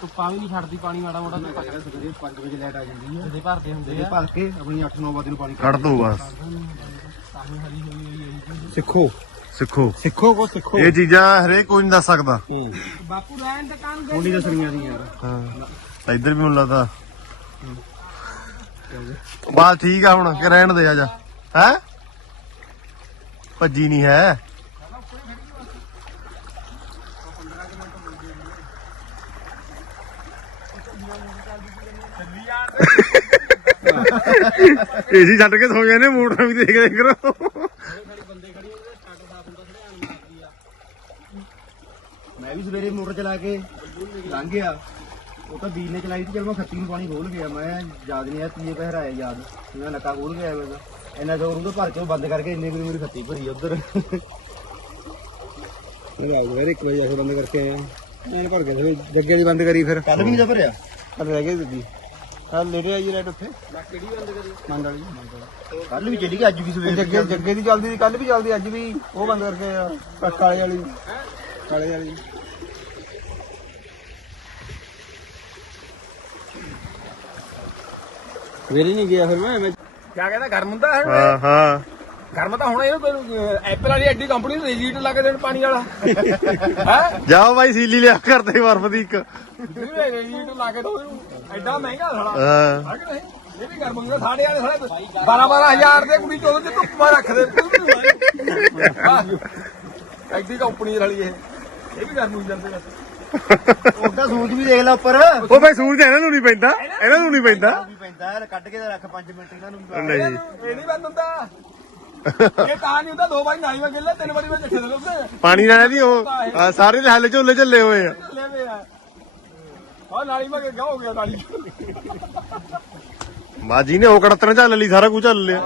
ਧੁੱਪਾਂ ਵੀ ਨਹੀਂ ਛੱਡਦੀ ਪਾਣੀ ਮਾੜਾ ਮੋਟਾ ਮੈਂ ਕਹਿੰਦਾ ਸਵੇਰੇ 5 ਵਜੇ ਲਾਈਟ ਆ ਜਾਂਦੀ ਆ। ਇਹਦੇ ਭਰਦੇ ਹੁੰਦੇ ਤੇ ਆ। ਭਰ ਕੇ ਆਪਣੀ 8-9 ਵਜੇ ਨੂੰ ਪਾਣੀ ਕੱਢ ਦੋ ਬਸ। ਪਾਣੀ ਹਰੀ ਹੋਈ ਹੋਈ ਹੋਈ ਸਿੱਖੋ। ਸਿੱਖੋ। ਸਿੱਖੋ ਕੋ ਸਿੱਖੋ। ਇਹ ਚੀਜ਼ਾਂ ਹਰੇਕ ਕੋਈ ਨਹੀਂ ਦੱਸ ਸਕਦਾ। ਬਾਪੂ ਰਹਿਣ ਤੇ ਕਾਨ ਹੁਣੀ ਦੱਸਣੀਆਂ ਸੀ ਯਾਰ ਹਾਂ। ਇੱਧਰ ਵੀ ਮੈਨੂੰ ਲੱਗਦਾ ਬਾਤ ਠੀਕ ਆ ਹੁਣ ਕਿ ਰਹਿਣ ਦੇ ਆ ਜਾ। ਹੈ? ਭੱਜੀ ਨਹੀਂ ਹੈ। ਏਸੀ ਛੱਡ ਕੇ ਸੋ ਜਾਂਦੇ ਮੋਟਰ ਵੀ ਦੇਖਦੇ ਕਰੋ। ਮੈਂ ਵੀ ਸਵੇਰੇ ਮੋਟਰ ਚਲਾ ਕੇ ਲੰਘ ਗਿਆ। ਉਹ ਤਾਂ ਵੀਰ ਨੇ ਚਲਾਈ ਸੀ, ਚਲ ਮੈਂ ਖੱਤੀ ਨੂੰ ਪਾਣੀ ਖੋਲ ਗਿਆ। ਮੈਂ ਯਾਦ ਨਹੀਂ ਆ ਤੀਏ ਪਹਿਰਾਇਆ ਯਾਦ। ਮੈਂ ਨੱਕਾ ਖੋਲ ਗਿਆ ਮੈਂ ਇੰਨਾ ਜ਼ੋਰ ਉਹਦਾ ਭਰ ਕੇ ਬੰਦ ਕਰਕੇ ਇੰਨੇ ਵੀ ਮੇਰੀ ਖੱਤੀ ਭਰੀ ਉਧਰ। ਇੱਕ ਵਜੇ ਬੰਦ ਕਰਕੇ ਭਰ ਜੱਗੇ ਦੀ ਬੰਦ ਕਰੀ ਫਿਰ। ਕੱਲ ਵੀ ਨਹੀਂ ਤਾਂ ਭਰਿਆ ਕੱਲ ਰਹਿ ਗਈ ਦਿੱਦੀ ਕੱਲ ਲੇਟੇ ਆਈ ਰਾਈਟ ਉੱਥੇ। ਕਿਹੜੀ ਬੰਦ ਕਰੀ ਮੰਡ ਵਾਲੀ। ਕੱਲ ਵੀ ਚੱਲੀ ਗਈ ਅੱਜ ਵੀ ਸਵੇਰੇ ਜੱਗੇ ਜੱਗੇ ਦੀ ਚੱਲਦੀ ਸੀ ਕੱਲ ਵੀ ਚੱਲਦੀ ਅੱਜ ਵੀ ਉਹ ਬੰਦ ਕਰਕੇ ਆ ਕਾਲੇ ਵਾਲੀ। ਕਾਲੇ ਵਾਲੀ। ਸਵੇਰੇ ਨਹੀਂ ਗਿਆ ਫਿਰ ਮੈਂ ਮੈਂ ਕਿਆ ਕਹਿੰਦਾ ਗਰਮ ਹੁੰਦਾ ਹੈ ਹਾਂ ਹਾਂ। ਗਰਮ ਤਾਂ ਹੁਣ ਇਹਨੂੰ ਕੋਈ ਐਪਲ ਵਾਲੀ ਐਡੀ ਕੰਪਨੀ ਨੂੰ ਰੇਜੀਟ ਲਾ ਕੇ ਦੇਣ ਪਾਣੀ ਵਾਲਾ। ਹੈ? ਜਾਓ ਬਾਈ ਸੀਲੀ ਲਿਆ ਕਰਦੇ ਬਰਫ ਦੀ ਇੱਕ। ਜਿਹਨੇ ਰੇਜੀਟ ਲਾ ਕੇ ਦੋ ਇਹਨੂੰ। ਐਡਾ ਮਹਿੰਗਾ ਸਾਲਾ। ਹਾਂ। ਹੈ ਕਿ ਨਹੀਂ? ਇਹ ਵੀ ਗਰਮ ਹੁੰਦਾ ਸਾਡੇ ਵਾਲੇ ਸਾਲੇ 12 12000 ਦੇ ਕੁੜੀ ਚੋਂ ਤੇ ਧੁੱਪਾਂ ਰੱਖਦੇ। ਐਡੀ ਕੰਪਨੀ ਵਾਲੀ ਇਹ। ਇਹ ਵੀ ਗਰਮ ਹੋ ਜਾਂਦੇ ਨੇ ਉਹਦਾ ਸੂਰਜ ਵੀ ਦੇਖ ਲੈ ਉੱਪਰ। ਉਹ ਬਾਈ ਸੂਰਜ ਇਹਨਾਂ ਨੂੰ ਨਹੀਂ ਪੈਂਦਾ। ਇਹਨਾਂ ਨੂੰ ਨਹੀਂ ਪੈਂਦਾ। ਵੀ ਪੈਂਦਾ ਹੈ ਕੱਢ ਕੇ ਤਾਂ ਰੱਖ 5 ਮਿੰਟ ਇਹਨਾਂ ਨੂੰ ਵੀ ਨਹੀਂ। ਇਹ ਨਹੀਂ ਬੰਦ ਹੁੰਦਾ। ਇਹ ਤਾਂ ਨਹੀਂ ਹੁੰਦਾ ਦੋ ਵਾਰੀ ਨਾਈ ਮੈਂ ਗਿੱਲੇ ਤਿੰਨ ਵਾਰੀ ਮੈਂ ਚੱਠੇ ਦੇ ਲੋਕੇ ਪਾਣੀ ਨਾਲ ਇਹਦੀ ਉਹ ਆਹ ਸਾਰੇ ਦੇ ਹੱਲ ਝੋਲੇ ਝੱਲੇ ਹੋਏ ਆ। ਲੈ ਵੇ ਆ। ਹਾਂ ਨਾਲੀ ਮੈਂ ਕਿਹਾ ਹੋ ਗਿਆ ਨਾਲੀ? ਮਾਜੀ ਨੇ ਉਹ ਕੜਤਣ ਝੱਲ ਲਈ ਸਾਰਾ ਕੁਝ ਝੱਲ ਲਿਆ।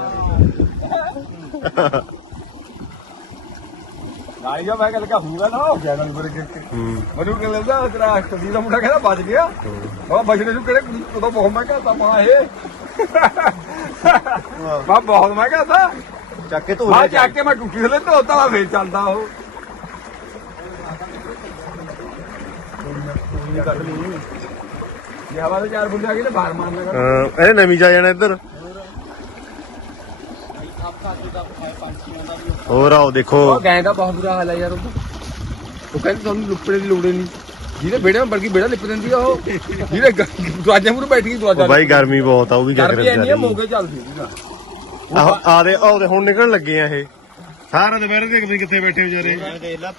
ਨਾਲੀ ਦਾ ਮੈਂ ਗੱਲ ਕਾ ਹੋਊਗਾ ਨਾ ਹੋ ਗਿਆ ਨਾਲੀ ਗਿਰ ਕੇ। ਹੂੰ। ਮੈਨੂੰ ਕਿ ਲੱਗਦਾ ਤੇਰਾ ਕੁੜੀ ਦਾ ਮੁੰਡਾ ਕਹਿੰਦਾ ਬਚ ਗਿਆ। ਉਹ ਬਚਨੇ ਨੂੰ ਕਿਹੜੇ ਉਦੋਂ ਬਹੁਤ ਮੈਂ ਕਹਤਾ ਮਾਂ ਇਹ। ਮੈਂ ਬਹੁਤ ਮੈਂ ਕਹਤਾ। ਚੱਕ ਕੇ ਧੋ ਮੈਂ ਲਿਆ ਚੱਕ ਕੇ ਮੈਂ ਟੁੱਟੀ ਥਲੇ ਧੋਤਾ ਵਾ ਫੇਰ ਚੱਲਦਾ ਉਹ। ਜੇ ਹਵਾ ਦੇ ਚਾਰ ਬੁੰਦੇ ਆ ਗਏ ਤੇ ਬਾਹਰ ਮਾਰਨਾ ਕਰ ਹਾਂ, ਇਹ ਨਵੀਂ ਜਾ ਜਾਣਾ ਇੱਧਰ। ਹੋਰ ਆਓ ਦੇਖੋ। ਉਹ ਗੈਂ ਦਾ ਬਹੁਤ ਬੁਰਾ ਹਾਲ ਹੈ ਯਾਰ ਉਹਦਾ ਉਹ ਕਹਿੰਦੇ ਤੁਹਾਨੂੰ ਲੁੱਪਣੇ ਦੀ ਲੋੜ ਹੀ ਨਹੀਂ। ਜਿਹਦੇ ਬੇੜੇ ਬਲਕਿ ਬੇੜਾ ਲਿਪ ਦਿੰਦੀ ਆ ਉਹ। ਜਿਹਦੇ ਦਰਵਾਜ਼ੇ ਮੂਰੇ ਬੈਠ ਗਈ ਦਰਵਾਜ਼ਾ ਉਹ ਬਾਈ ਗਰਮੀ ਬਹੁਤ ਆ ਉਹ ਵੀ ਜਾ ਗਰਮੀ ਇੰਨੀ ਆ ਮੋਗੇ ਚੱਲਦੀ ਉਹਦਾ ਆਹ ਆ ਦੇ ਆਹ ਦੇ ਹੁਣ ਨਿਕਲਣ ਲੱਗੇ ਆ ਇਹ। ਸਾਰਾ ਦੁਪਹਿਰ ਦੇਖਦੇ ਕਿੱਥੇ ਬੈਠੇ ਵਿਚਾਰੇ। ਮੈਂ ਦੇਖ ਲੈ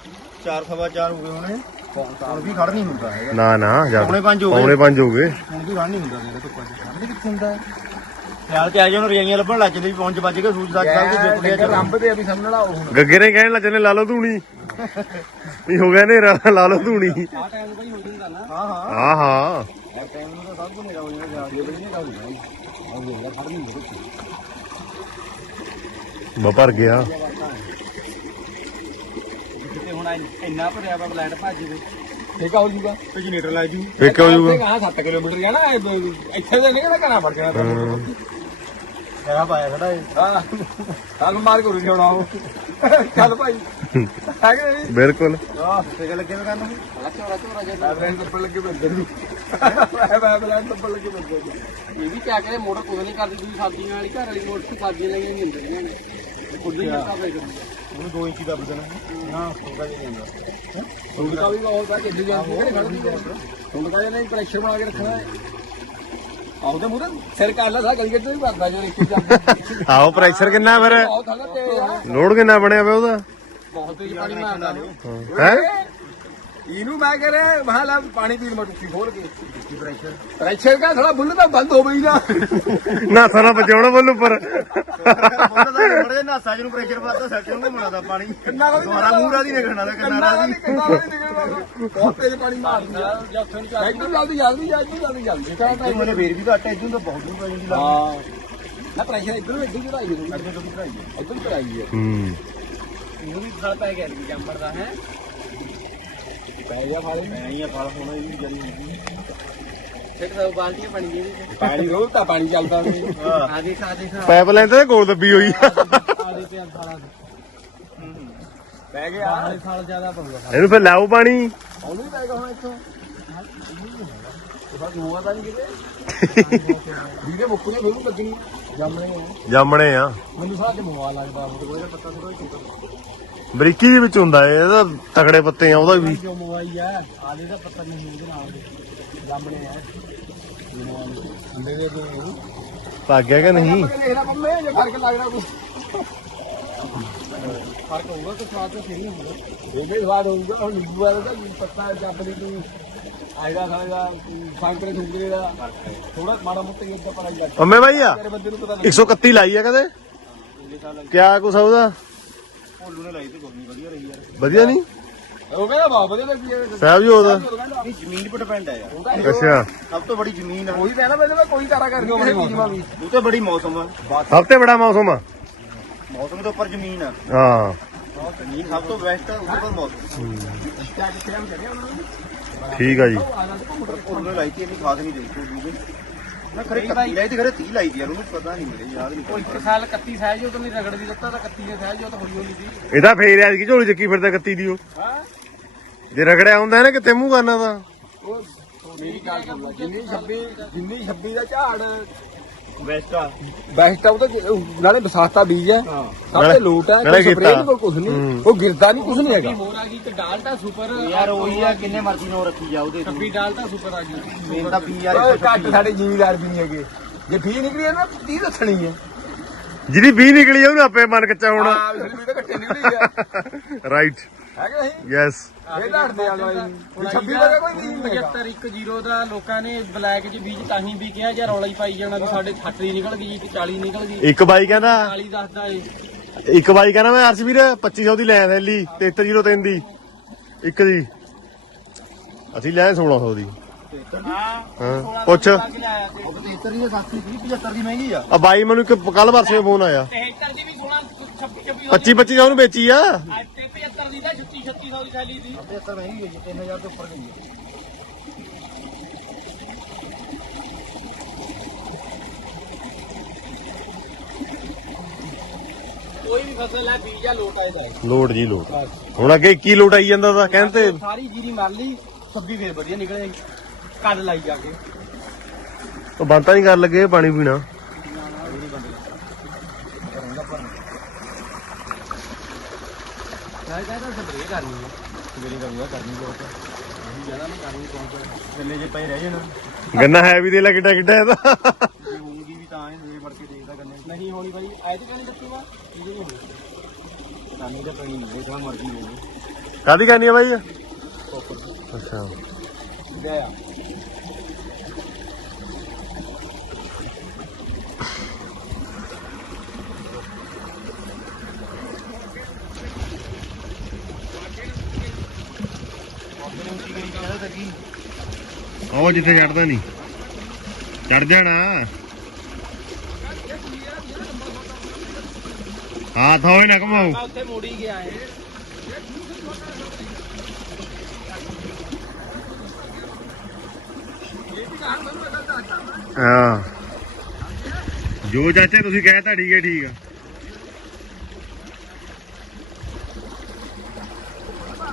4 ਸਵਾ 4 ਹੋ ਗਏ ਹੁਣੇ। ਹੁਣ ਵੀ ਖੜ ਨਹੀਂ ਹੁੰਦਾ ਹੈਗਾ। ਨਾ ਨਾ ਜਾ ਪੌਣੇ ਪੰਜ ਹੋ ਗਏ। ਪੌਣੇ ਪੰਜ ਹੋ ਗਏ। ਹੁਣ ਵੀ ਖੜ ਨਹੀਂ ਹੁੰਦਾ ਮੇਰੇ ਧੁੱਪਾਂ 'ਚ। ਖੜ ਕਿੱਥੇ ਹੁੰਦਾ ਖਿਆਲ ਤੇ ਆ ਜਾਣ ਰਜਾਈਆਂ ਲੱਭਣ ਲੱਗ ਜਾਂਦੇ ਵੀ ਪਹੁੰਚ ਵੱਜ ਕੇ ਸੂਰਜ ਦਾ ਸਭ ਕੁਝ ਜਿੱਤ ਗਿਆ ਚਲੋ ਰੰਬ ਤੇ ਵੀ ਸਮਝਣਾ ਉਹ ਹੁਣ ਗੱਗੇ ਨੇ ਕਹਿਣ ਲੱਜਨੇ ਲਾ ਲਓ ਧੂਣੀ। ਵੀ ਹੋ ਗਿਆ ਨੇਰਾ ਲਾ ਲਓ ਧੂਣੀ। ਆ ਟਾਈਮ ਬਈ ਹੋ ਜਾਂਦਾ ਨਾ। ਹਾਂ ਹਾਂ। ਹਾਂ ਹਾਂ। ਇਹ ਟਾਈਮ ਨੂੰ ਤਾਂ ਸਭ ਕੁਝ ਹੋ ਜਾਣਾ ਇਹ ਬਈ ਨਹੀਂ ਉਹ ਨਹੀਂ ਹੁੰਦਾ ਬ ਭਰ ਗਿਆ। ਕਿਤੇ ਹੁਣ ਇੰਨਾ ਭਰਿਆ ਵਾ ਬਲੈਂਡ ਭੱਜ ਗਏ ਠੀਕ ਆ ਹੋ ਜੂਗਾ? ਤੇ ਜਨਰੇਟਰ ਲਾ ਜੂ। ਫੇਰ ਕਿਉਂ ਜੂਗਾ? ਕਹਾਂ 7 ਕਿਲੋਮੀਟਰ ਜਾਣਾ ਇਹ ਬ- ਇੱਥੇ ਦੇ ਨਹੀਂ ਕਿਹੜਾ ਘਰਾਂ ਫੜ ਕੇ ਜਗ੍ਹਾ ਪਾਇਆ ਖੜਾ ਇਹ। ਹਾਂ। ਕੱਲ ਮਾਰ ਕਰੂ ਜਿਉਣਾ ਉਹ। ਚੱਲ ਭਾਈ। ਹੈਗੇ ਨਹੀਂ ਬਿਲਕੁਲ। ਆਹ ਤੇ ਲੱਗੇ ਵੇ ਕੰਨ ਚੋਰਾ ਚੋਰਾ ਜੇ। ਬੈਬਲੈਂਡ ਟੱਪਣ ਲੱਗੇ ਬੰਦੇ ਨੂੰ। ਬੈਬਲੈਂਡ ਟੱਪਣ ਲੱਗੇ ਬੰਦੇ ਨੂੰ। ਇਹ ਵੀ ਕਿਆ ਕਰੇ ਮੋਟਰ ਕੁਝ ਨਹੀਂ ਕਰਦੀ ਤੁਸੀਂ ਸਬਜ਼ੀਆਂ ਵਾਲੀ ਘਰ ਵਾਲੀ ਮੋਟਰ ਤੋਂ ਸਬਜ਼ੀਆਂ ਲਈਆਂ ਨਹੀਂ ਹੁੰਦੀਆਂ ਨੇ। ਉਹਨੂੰ 2 ਇੰਚੀ ਦੱਬ ਦੇਣਾ। ਹਾਂ ਥੋੜਾ ਜਿਹਾ ਜਾਂਦਾ ਹੁਣ ਤਾਂ ਵੀ ਬਹੁਤ ਬਾ ਕਿੱਡੀ ਜਾਂਦੀ ਹੈ ਖੜਦੀ ਹੈ ਹੁਣ ਤਾਂ ਇਹਨੇ ਪ੍ਰੈਸ਼ਰ ਬਣਾ ਕੇ ਰੱਖਣਾ ਹੈ। ਆਉਦੇ ਮੂਰੇ ਸਿਰ ਕਰ ਲਾ ਸਾ ਗਲੀ ਗੱਡੀ ਵੀ ਭਰਦਾ ਜੋ ਇੱਕ ਜਾਂਦਾ ਆਓ ਪ੍ਰੈਸ਼ਰ ਕਿੰਨਾ ਫਿਰ? ਲੋਡ ਕਿੰਨਾ ਬਣਿਆ ਪਿਆ ਉਹਦਾ? ਬਹੁਤ ਤੇਜ਼ ਪਾਣੀ ਮਾਰਦਾ। ਹੈ? ਇਹਨੂੰ ਮੈਂ ਕਹ ਰਿਹਾ ਮਹਾਂ ਲਾ ਪਾਣੀ ਪੀਣ ਮੈਂ ਟੁੱਟੀ ਖੋਲ ਕੇ ਪ੍ਰੈਸ਼ਰ ਪ੍ਰੈਸ਼ਰ ਕਾ ਥੋੜਾ ਬੁੱਲ ਤਾਂ ਬੰਦ ਹੋ ਗਈ ਨਾ। ਨਾ ਸਾਰਾ ਬਚਾਉਣਾ ਬੋਲ ਉੱਪਰ। ਉਹਨਾਂ ਦਾ ਥੋੜੇ ਨਾਸਾ ਜਿਹਨੂੰ ਪ੍ਰੈਸ਼ਰ ਵੱਧਦਾ ਨੂੰ ਪਾਣੀ। ਦੁਆਰਾ ਮੂਹਰਾ ਦੀ ਨਿਕਲਣਾ ਕਿਨਾਰਾ ਬਹੁਤ ਤੇਜ਼ ਪਾਣੀ ਮਾਰਦਾ ਇੱਧਰ ਜਲਦੀ ਜਲਦੀ ਜਾ ਇੱਧਰ ਜਲਦੀ। ਜਲਦੀ ਤਾਂ ਟਾਈਮ ਉਹਨੇ ਫੇਰ ਵੀ ਘੱਟ ਇਦੋਂ ਤਾਂ ਬਹੁਤ ਹਾਂ। ਨਾ ਪ੍ਰੈਸ਼ਰ ਇੱਧਰ ਇੱਧਰ ਚੜਾਈ ਹੈ ਇੱਧਰ ਤੋਂ ਚੜਾਈ ਹੈ ਇੱਧਰ ਚੜਾਈ ਹੈ ਹੂੰ। ਇਹ ਵੀ ਫਲ ਪੈ ਗਿਆ ਜੀ ਜੰਪਰ ਦਾ ਹੈ। ਪੈ ਗਿਆ ਫਾਲੇ ਮੈਂ ਹੀ ਆ ਫਲ ਹੋਣਾ ਵੀ ਜਰੀ ਸਿੱਟ ਦੋ ਬਾਲਟੀਆਂ ਬਣ ਗਈਆਂ ਇਹਦੇ ਪਾਣੀ ਰੋਜ਼ ਤਾਂ ਪਾਣੀ ਚੱਲਦਾ ਨਹੀਂ ਚ ਆ ਦੇਖ ਆ ਦੇਖ। ਪਾਈਪ ਲਾਈਨ ਤੇ ਗੋਲ ਦੱਬੀ ਹੋਈ ਆ। ਆ ਦੇ ਪਿਆ ਸਾਲਾ ਪੈ ਗਿਆ। ਆਲੇ ਸਾਲ ਜ਼ਿਆਦਾ ਪਊਗਾ ਇਹਨੂੰ ਫਿਰ ਲਾਓ ਪਾਣੀ। ਉਹਨੂੰ ਪੈ ਗਿਆ ਹੁਣ ਇੱਥੋਂ। ਉਹਦਾ ਜੂਆ ਤਾਂ ਨਹੀਂ ਕਿਤੇ। ਵੀਰੇ ਮੁੱਕਣੇ ਫਿਰ ਨੂੰ ਲੱਗਣੀ ਜੰਮਣੇ ਆ। ਜਾਮਣੇ ਆ। ਮੈਨੂੰ ਸਾਹ ਤੇ ਮੋਆ ਲੱਗਦਾ ਉਹ ਕੋਈ ਪਤਾ ਥੋੜਾ ਚੁੱਕਦਾ। ਬਰੀਕੀ ਦੇ ਵਿੱਚ ਹੁੰਦਾ ਇਹ ਇਹਦਾ ਤਕੜੇ ਪੱਤੇ ਆ ਉਹਦਾ ਵੀ। ਜੋ ਮੋਬਾਈਲ ਆ ਆਲੇ ਦਾ ਪਤਾ ਨਹੀਂ ਉਹਦੇ ਨਾਲ ਦੇ। ਜੰਮਣੇ ਆ। ਅੰਡੇ ਦੇ ਦੇ। ਭੱਗ ਗਿਆ ਕਿ ਨਹੀਂ? ਦੇਖ ਲੈ ਪੰਮੇ ਜੇ ਫ਼ਰਕ ਲੱਗਦਾ ਕੁਝ ਫ਼ਰਕ ਹੋਊਗਾ ਕਿ ਸਵਾਦ ਤਾਂ ਸਹੀ ਹੋਊਗਾ ਇਹਦੇ ਸਵਾਦ ਹੋਊਗਾ ਹੁਣ ਨਿੰਬੂ ਵਾਲਾ ਦਾ ਪੱਤਾ ਜੱਪਲੀ ਤੂੰ ਆਇਦਾ ਖਾਏਗਾ ਸੰਤਰੇ ਸੁੰਗਰੇ ਦਾ। ਥੋੜਾ ਮਾੜਾ ਮੋਟਾ ਹੀ ਇੱਦਾਂ ਪਤਾ ਹੀ ਲੱਗਦਾ ਅੰਮੇ ਭਾਈ ਆ ਤੇਰੇ ਬੰਦੇ ਨੂੰ ਪਤਾ 131 ਲਾਈ ਆ ਕਦੇ? ਕਿਆ ਕੁਛ ਉਹਦਾ? ਭੋਲੂ ਨੇ ਲਾਈ ਤੇ ਕੋਈ ਵਧੀਆ ਰਹੀ ਯਾਰ। ਵਧੀਆ ਨਹੀਂ ਉਹ ਕਹਿੰਦਾ ਬਹੁਤ ਵਧੀਆ ਲੱਗੀ ਹੈ ਸਾਹਿਬ ਜੀ ਉਹਦਾ ਇਹ ਜ਼ਮੀਨ ਪਰ ਡਿਪੈਂਡ ਹੈ ਯਾਰ। ਅੱਛਾ। ਸਭ ਤੋਂ ਬੜੀ ਜ਼ਮੀਨ ਆ। ਉਹੀ ਕਹਿਣਾ ਬੰਦੇ ਮੈਂ ਕੋਈ ਕਾਰਾ ਕਰ ਦਿਓ ਕਿਸੇ ਚੀਜ਼ ਮਾ ਵੀ ਉਹ ਤੋਂ ਬੜੀ ਮੌਸਮ ਆ। ਸਭ ਤੋਂ ਬੜਾ ਮੌਸਮ ਆ? ਮੌਸਮ ਦੇ ਉੱਪਰ ਜ਼ਮੀਨ ਆ। ਹਾਂ। ਜ਼ਮੀਨ ਸਭ ਤੋਂ ਬੈਸਟ ਆ ਉਹਦੇ ਪਰ ਮੌਸਮ। ਉਹਨਾਂ ਠੀਕ ਆ ਜੀ। ਭੋਲੂ ਨੇ ਲਾਈ ਤੇ ਇੰਨੀ ਖਾਸ ਨਹੀਂ ਰਹੀ ਭੋਲੂ ਦੀ ਮੈਂ ਖਰੇ 31 ਲਾਈ ਤੇ ਖਰੇ 30 ਲਾਈ ਦੀ ਯਾਰ ਉਹਨੂੰ ਪਤਾ ਨਹੀਂ ਮੇਰੇ ਯਾਦ ਨਹੀਂ ਉਹ ਇੱਕ ਸਾਲ 31 ਸਾਈਜ਼ ਉਹ ਤਾਂ ਨਹੀਂ ਰਗੜ ਦੀ ਦਿੱਤਾ ਤਾਂ 31 ਦੇ ਇਹਦਾ ਫੇਰ ਐ ਕਿ ਝੋਲੀ ਚੱਕੀ ਫਿਰਦਾ ਕੱਤੀ ਦੀ ਉਹ। ਹਾਂ। ਜੇ ਰਗੜਿਆ ਹੁੰਦਾ ਹੈ ਨਾ ਕਿਤੇ ਮੂੰਹ ਕਰਨਾ ਤਾਂ। ਉਹ ਮੇਰੀ ਗੱਲ ਸੁਣ ਲੈ ਜਿੰਨੀ 26 ਜਿੰਨੀ 26 ਦਾ ਝਾੜ ਬੈਸਟ ਆ। ਬੈਸਟ ਆ ਉਹ ਤਾਂ ਜ- ਨਾਲੇ ਬਸਾਤਾ ਬੀਜ ਹੈ। ਹਾਂ। ਸਭ ਤੇ ਲੋਟ ਹੈ ਨਾਲੇ ਕੋਈ ਸਪਰੇਅ ਕੀਤਾ। ਨਹੀਂ ਕੋਈ ਕੁਝ ਨਹੀਂ। ਉਹ ਗਿਰਦਾ ਨਹੀਂ ਕੁਝ ਨਹੀਂ ਹੈਗਾ। ਹੋਰ ਆ ਗਈ ਇੱਕ ਡਾਲਟਾ ਸੁਪਰ ਯਾਰ ਉਹੀ ਆ ਕਿੰਨੇ ਮਰਜ਼ੀ ਨੋ ਰੱਖੀ ਜਾ ਉਹਦੇ ਛੱਬੀ ਡਾਲਟਾ ਸੁਪਰ ਆ ਗਈ। ਮੇਨ ਤਾਂ ਪੀ ਯਾਰ ਓਏ ਘੱਟ ਸਾਡੇ ਜ਼ਿਮੀਦਾਰ ਵੀ ਨਹੀਂ ਹੈਗੇ। ਜੇ ਫੀ ਨਿਕਲੀ ਹੈ ਨਾ 30 ਦੱਸਣੀ ਹੈ ਜਿਹਦੀ 20 ਨਿਕਲੀ ਆ ਉਹਨੂੰ ਆਪੇ ਮਨ ਕੱਚਾ ਹੋਣਾ। ਹਾਂ ਵੀ ਤਾਂ ਘੱਟੇ ਨਿਕਲੀ ਹੈ ਰਾਈਟ ਹੈ ਕਿ ਨਹੀਂ ਯੈਸ ਇਹ ਲੜਦੇ ਆ ਲੋਈ 26 ਵਜੇ ਕੋਈ ਵੀ ਨਹੀਂ ਹੈਗਾ 75 ਦਾ ਲੋਕਾਂ ਨੇ ਬਲੈਕ 'ਚ ਬੀਜ ਤਾਂ ਹੀ ਵੀ ਕਿਹਾ ਜਾਂ ਰੌਲਾ ਹੀ ਪਾਈ ਜਾਣਾ ਵੀ ਸਾਡੇ 60 ਨਿਕਲ ਗਈ ਤੇ 40 ਨਿਕਲ ਗਈ। ਇੱਕ ਬਾਈ ਕਹਿੰਦਾ 40 ਦੱਸਦਾ ਏ। ਇੱਕ ਬਾਈ ਕਹਿੰਦਾ ਮੈਂ ਅਰਸ਼ਵੀਰ 2500 ਦੀ ਲੈ ਥੈਲੀ 7303 ਦੀ। ਇੱਕ ਦੀ। ਅਸੀਂ ਲੈ 1600 ਦੀ। ਹਾਂ। ਪੁੱਛ। ਉਹ 75 ਦੀ 75 ਮਹਿੰਗੀ ਆ। ਆ ਬਾਈ ਮੈਨੂੰ ਇੱਕ ਕੱਲ ਵਰਸੇ ਫੋਨ ਆਇਆ। 73 ਦੀ ਵੀ ਸੋਣਾ 26 26 25 2500 ਨੂੰ ਵੇਚੀ ਆ। 75 36 3600 ਦੀ ਥੈਲੀ ਦੀ 75 ਮਹਿੰਗੀ ਹੋਈ 3000 ਤੋਂ ਉੱਪਰ ਗਈ। ਹੈ ਕੋਈ ਵੀ ਫਸਲ ਹੈ ਬੀਜ ਆ ਲੋਟ ਆਏਦਾ ਏ ਲੋਡ ਜੀ ਲੋਡ ਹੁਣ ਅੱਗੇ 21 ਲੋਡ ਆਈ ਜਾਂਦਾ ਤਾਂ ਕਹਿੰਦੇ ਸਾਰੀ ਜੀਰੀ ਮਾਰ ਲਈ ਸੱਬੀ ਫੇਰ ਵਧੀਆ ਨਿਕਲੇ ਕੱਢ ਲਾਈ ਜਾ ਕੇ। ਉਹ ਬੰਤਾ ਨਹੀਂ ਕਰ ਲੱਗੇ ਪਾਣੀ ਪੀਣਾ। ਮੈਂ ਕਹਿੰਦਾ ਸਪਰੇਅ ਕਰਨੀ ਹੈ। ਮੇਰੀ ਕਰੂਗਾ ਕਰਨੀ ਬਹੁਤ ਜ਼ਿਆਦਾ ਮੈਂ ਕਰਨੀ ਕੌਣ ਗੱਲੇ ਜੇ ਪਏ ਰਹਿ ਜਾਣਾ। ਗੰਨਾ ਹੈ ਵੀ ਦੇ ਲੈ ਕਿੱਡਾ ਕਿੱਡਾ ਇਹਦਾ। ਜੇ ਹੋਊਗੀ ਵੀ ਤਾਂ ਇਹ ਵੜ ਕੇ ਦੇਖਦਾ ਗੱਲੇ ਨਹੀਂ ਹੋਣੀ ਬਾਈ ਆਏ ਤੇ ਕਹਿੰਦੇ ਦੱਸੂਗਾ। ਇਹਦੇ ਨਹੀਂ ਹੋਣੀ। ਨਾਨੀ ਤਾਂ ਪਣੀ ਨਹੀਂ ਜਿਹਾ ਮਰਜ਼ੀ ਹੋਊਗੀ ਕਾਦੀ ਕਰਨੀ ਆ ਬਾਈ? ਅੱਛਾ। ਲੈ ਆ ਉਹ ਜਿੱਥੇ ਚੜਦਾ ਨਹੀਂ। ਚੜ ਜਾਣਾ। ਹਾਂ ਥੋਏ ਨਾ ਕਮਾਓ ਮੈਂ ਉੱਥੇ ਮੋੜੀ ਗਿਆ ਏ। ਹਾਂ। ਜੋ ਚਾਚੇ ਤੁਸੀਂ ਕਹਿ ਤਾਂ ਠੀਕ ਹੈ ਠੀਕ ਆ।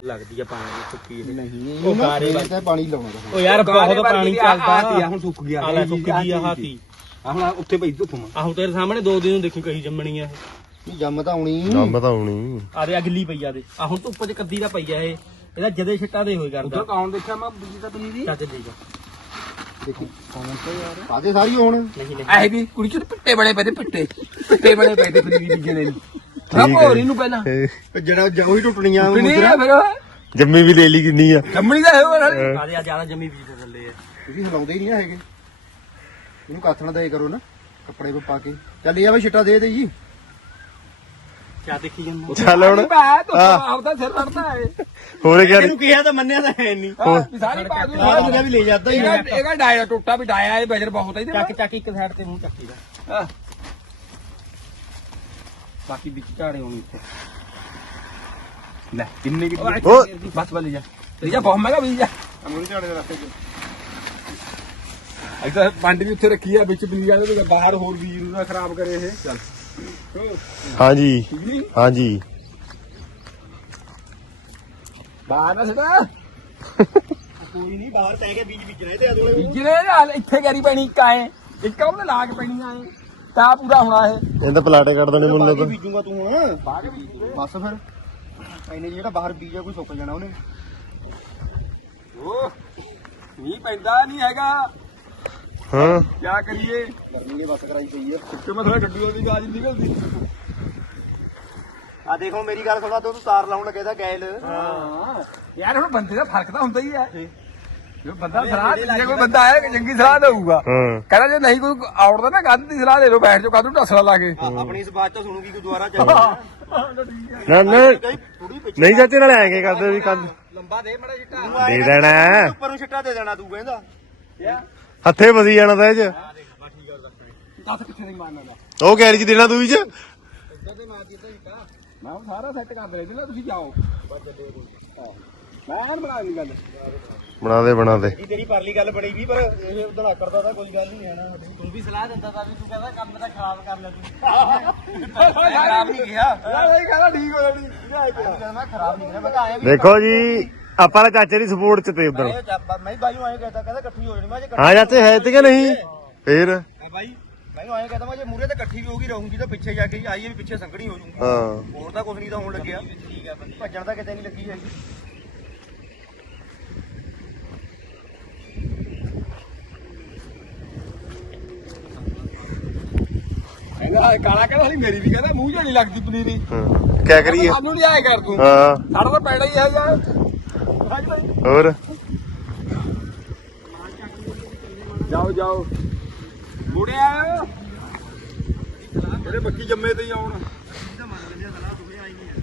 ਲੱਗਦੀ ਆ ਪਾਣੀ ਸੁੱਕੀ ਇਹ। ਨਹੀਂ ਉਹ ਗਾਰੇ ਤਾਂ ਪਾਣੀ ਲਾਉਣਾ ਤਾਂ ਉਹ ਯਾਰ ਬਹੁਤ ਪਾਣੀ ਚੱਲਦਾ। ਆ ਹੁਣ ਸੁੱਕ ਗਿਆ। ਆ ਲੈ ਸੁੱਕ ਗਈ ਆ ਹਾਤੀ ਆ ਹੁਣ ਉੱਥੇ ਪਈ ਧੁੱਪ ਮਾ। ਆਹੋ ਤੇਰੇ ਸਾਹਮਣੇ ਦੋ ਦਿਨ ਨੂੰ ਦੇਖੀ ਕਹੀ ਜੰਮਣੀ ਆ ਇਹ। ਨਹੀਂ ਜੰਮ ਤਾਂ ਆਉਣੀ। ਜੰਮ ਤਾਂ ਹੋਣੀ ਆ ਦੇ ਅਗਲੀ ਪਈ ਆ ਦੇ। ਆ ਹੁਣ ਧੁੱਪ 'ਚ ਕੱਦੀ ਦਾ ਪਈ ਆ ਇਹ। ਇਹਦਾ ਜਦੇ ਛਿੱਟਾ ਦੇ ਹੋਏ ਕਰਦਾ। ਉਧਰ ਕੌਣ ਦੇਖਿਆ ਮੈਂ ਬੀਜੀ ਤਾਂ ਪਨੀਰੀ ਚੱਜ ਦੇ ਜਾ ਦੇਖੋ। ਕੌਣ ਤੇ ਯਾਰ ਕਾਦੇ ਸਾਰੀ ਹੁਣ। ਨਹੀਂ ਨਹੀਂ। ਐ ਵੀ ਕੁੜੀ ਚ ਪਿੱਟੇ ਬਣੇ ਪਏ ਤੇ ਪਿੱਟੇ। ਪਿੱਟੇ ਬਣੇ ਪਏ ਤੇ ਪਨੀਰੀ ਬੀਜਣੇ ਨੂੰ ਹਾਂ ਠੀਕ ਹੈ। ਭੋਰੀ ਨੂੰ ਪਹਿਲਾਂ। ਇਹ ਜਿਹੜਾ ਜਾਉ ਹੀ ਟੁੱਟਣੀਆਂ ਪਿੰਨੀ ਮੁੰਦਰਾ। ਫਿਰ ਜੰਮੀ ਵੀ ਲੈ ਲਈ ਕਿੰਨੀ ਆ। ਜੰਮਣੀ ਦਾ ਹੈ ਉਹ ਨਾਲੇ। ਹਾਂ। ਆ ਦੇ ਆ ਜ਼ਿਆਦਾ ਜੰਮੀ ਦੇ ਥੱਲੇ ਆ। ਤੁਸੀਂ ਹਿਲਾਉਂਦੇ ਹੀ ਨਹੀਂ ਹੈਗੇ। ਇਹਨੂੰ ਕਾਥਣਾ ਦੇ ਕਰੋ ਨਾ ਕੱਪੜੇ ਕੋ ਪਾ ਕੇ। ਚੱਲ ਇਹ ਆ ਬਈ ਛਿੱਟਾ ਦੇ ਦੇ ਜੀ। ਕਿਆ ਦੇਖੀ ਜਾਂਦਾ? ਚੱਲ ਹੁਣ। ਮੈਂ ਤਾਂ ਹਾਂ। ਆਪਦਾ ਸਿਰ ਲੜਦਾ ਹੈ। ਹੋਰ ਕੀ ਇਹਨੂੰ ਕਿਹਾ ਤਾਂ ਮੰਨਿਆ ਤਾਂ ਹੈ ਨਹੀਂ। ਹਾਂ, ਵੀ ਸਾਰੀ ਪਾ ਦੂੰ ਆਹ ਮੁੰਡਾ ਵੀ ਲੈ ਜਾਂਦਾ ਹੀ ਇਹਦਾ ਇਹਦਾ ਡਾਇਆ ਟੁੱਟਾ ਵੀ ਡਾਇਆ ਇਹ ਬਜਰ ਬਹੁਤ ਹੈ ਇਹਦੇ ਚੱਕ ਚੱਕ ਇੱਕ ਸਾਈਡ ਤੇ ਮੂੰਹ ਚੱਕੀ ਦਾ। ਬਾਕੀ ਵਿੱਚ ਝਾੜੇ ਹੋਣੀ ਇੱਥੇ। ਲੈ ਕਿੰਨੇ ਕੀ ਉਹ ਬਸ ਬਸ ਲੈ ਜਾ। ਜਾ ਬਹੁਤ ਮਹਿੰਗਾ ਬੀਜ ਜਾ। ਅਮੂਲ ਝਾੜੇ ਦੇ ਰਸਤੇ ਇੱਥੇ ਪੰਡ ਵੀ ਉੱਥੇ ਰੱਖੀ ਆ ਵਿੱਚ ਬੀਜ ਜਾਂਦੇ ਤੇ ਬਾਹਰ ਹੋਰ ਬੀਜ ਨੂੰ ਨਾ ਖਰਾਬ ਕਰੇ ਇਹ। ਚੱਲ। ਹਾਂਜੀ। ਹਾਂਜੀ। ਬਾਹਰ ਨਾ ਸਿੱਟਾ ਕੋਈ ਨਹੀਂ ਬਾਹਰ ਪੈ ਕੇ ਬੀਜ ਬੀਜਣਾ ਆਦੂ ਬੀਜਨੇ ਨਾਲ ਇੱਥੇ ਗੈਰੀ ਪੈਣੀ ਕਾਏ ਇੱਕ ਉਹਨੇ ਲਾ ਕੇ ਪੈਣੀ ਆਏ ਤਾਂ ਪੂਰਾ ਹੋਣਾ ਇਹ। ਇਹ ਤਾਂ ਪਲਾਟੇ ਕੱਢ ਦੇਣੇ ਮੁੱਲ ਤਾਂ। ਬੀਜੂਗਾ ਤੂੰ ਹੁਣ। ਬਾਹਰ ਕੇ ਬੀਜ ਦੇ ਬਸ ਫਿਰ। ਇਹਨੇ ਜਿਹੜਾ ਬਾਹਰ ਬੀਜਿਆ ਕੋਈ ਸੁੱਕ ਜਾਣਾ ਉਹਨੇ। ਉਹ ਮੀਂਹ ਪੈਂਦਾ ਨਹੀਂ ਹੈਗਾ। ਹਾਂ। ਕੀ ਕਰੀਏ? ਗਰਮੀ ਦੇ ਬਸ ਕਰਾਈ ਪਈ ਆ। ਕਿ ਮੈਂ ਥੋੜਾ ਡੱਡੂਆਂ ਦੀ ਗਾਜ ਨਿਕਲਦੀ। ਆ ਦੇਖੋ ਮੇਰੀ ਗੱਲ ਸੁਣਾ ਤੂੰ ਤਾਰ ਲਾਉਣ ਲੱਗੇ ਤਾਂ ਗੈਲ। ਹਾਂ। ਯਾਰ ਹੁਣ ਬੰਦੇ ਦਾ ਫ਼ਰਕ ਤਾਂ ਹੁੰਦਾ ਹੀ ਹੈ। ਜੋ ਬੰਦਾ ਸਲਾਹ ਜੇ ਕੋਈ ਬੰਦਾ ਆਇਆ ਕਿ ਚੰਗੀ ਸਲਾਹ ਦੇਊਗਾ। ਹਾਂ। ਕਹਿੰਦਾ ਜੇ ਨਹੀਂ ਕੋਈ ਆਉੜਦਾ ਨਾ ਕੰਧ ਦੀ ਸਲਾਹ ਦੇ ਲਓ ਬੈਠ ਜਾਓ ਕਾਹਨੂੰ ਢਸਲਾ ਲਾ ਕੇ। ਆਪਣੀ ਇਸ ਬਾਤ ਤਾਂ ਸੁਣੂਗੀ ਕੋਈ ਦੁਬਾਰਾ ਚੱਲੇਗਾ। ਨਾ ਨਾ। ਥੋੜੀ ਪਿੱਛੇ ਨਹੀਂ ਚਾਚੇ ਨਾਲ ਐਂ ਕੇ ਕਰਦੇ ਵੀ ਕੰਨ ਲੰਬਾ ਦੇ ਮੜਾ ਜਿੱਟਾ ਤੂੰ ਆਏਂ ਦੇ ਕਹਿੰਦਾ ਦੇਣਾ। ਹੈ। ਉੱਪਰ ਨੂੰ ਛਿੱਟਾ ਦੇ ਦੇਣਾ ਤੂੰ ਕਹਿੰਦਾ। ਹੱਥੇ ਵਸੀ ਜਾਣਾ ਤਾਂ ਇਹ ਚ। ਦੱਸ ਕਿੱਥੇ ਨਹੀਂ ਮਾਰਨਾ ਦਾ ਉਹ ਗੈਰੇਜ ਦੇਣਾ ਤੂੰ ਵੀ ਚ। ਮੈਂ ਹੁਣ ਸਾਰਾ ਸੈੱਟ ਕਰ ਦੇ ਨਾ ਤੁਸੀਂ ਜਾਓ। ਮੈਂ ਆਂ ਬਣਾ ਲਈ ਗੱਲ। ਬਣਾ ਦੇ ਬਣਾ ਦੇ ਜੀ ਤੇਰੀ ਪਰਲੀ ਗੱਲ ਬਣੀ ਵੀ ਪਰ ਇਹ ਉਦੋਂ ਆਕੜਦਾ ਤਾਂ ਕੋਈ ਗੱਲ ਨਹੀਂ ਹੈ ਨਾ। ਤੂੰ ਵੀ ਸਲਾਹ ਦਿੰਦਾ ਤਾਂ ਵੀ ਤੂੰ ਕਹਿੰਦਾ ਕੰਮ ਤਾਂ ਖਰਾਬ ਕਰ ਲੈ ਤੂੰ। ਖਰਾਬ ਨਹੀਂ ਗਿਆ ਯਾਰ ਇਹ ਕਹਿੰਦਾ ਠੀਕ ਹੋ ਜਾਣੀ ਮੈਂ ਖਰਾਬ ਨਹੀਂ ਕਰਿਆ ਮੈਂ ਆਇਆ ਵੀ ਦੇਖੋ ਜੀ ਆਪਾਂ ਤਾਂ ਚਾਚੇ ਦੀ ਸਪੋਰਟ ਚ ਤੇ ਉਧਰ। ਇਹ ਮੈਂ ਹੀ ਬਾਈ ਨੂੰ ਆਏ ਕਹਿੰਦਾ ਕਹਿੰਦਾ ਇਕੱਠੀ ਹੋ ਜਾਣੀ ਮੈਂ ਜੇ ਹਾਂ ਚਾਚੇ ਹੈ ਤੇ ਕਿ ਨਹੀਂ? ਫੇਰ? ਬਾਈ ਮੈਂ ਆਇਆ ਕਹਦਾ ਮੈਂ ਜੇ ਮੂਰੇ ਤੇ ਇਕੱਠੀ ਵੀ ਹੋਗੀ ਰਹੂੰਗੀ ਤਾਂ ਪਿੱਛੇ ਜਾ ਕੇ ਆਈਏ ਵੀ ਪਿੱਛੇ ਸੰਘਣੀ ਹੋ ਜੂਗੀ ਹਾਂ। ਹੋਰ ਤਾਂ ਕੁਝ ਨਹੀਂ ਤਾਂ ਹੋਣ ਲੱਗਿਆ। ਠੀਕ ਹੈ। ਭੱਜਣ ਤਾਂ ਕਿਤੇ ਨਹੀਂ ਲੱਗੀ ਹੈਗੀ। ਕਹਿੰਦਾ ਕਾਲਾ ਕਹਿੰਦਾ ਹਲੀ ਮੇਰੀ ਵੀ ਕਹਿੰਦਾ ਮੂੰਹ ਨਹੀਂ ਲੱਗਦੀ ਪਨੀਰੀ। ਹਾਂ। ਕਿਆ ਕਰੀਏ? ਸਾਨੂੰ ਨਹੀਂ ਆਏ ਕਰ ਤੂੰ। ਹਾਂ। ਸਾਡਾ ਤਾਂ ਪੈੜਾ ਹੀ ਹੈ ਯਾਰ। ਹਾਂਜੀ ਭਾਈ ਹੋਰ? ਜਾਓ ਜਾਓ। ਮੁੜੇ ਆਇਓ ਇਹਦੇ ਬੱਚੀ ਜੰਮੇ ਤੇ ਹੀ ਆਉਣ। ਇਹਦਾ ਮੰਨ ਲੈਂਦੇ ਆ ਸਲਾਹ ਦੋਵੇਂ ਆਈ ਨਹੀਂ ਹੈ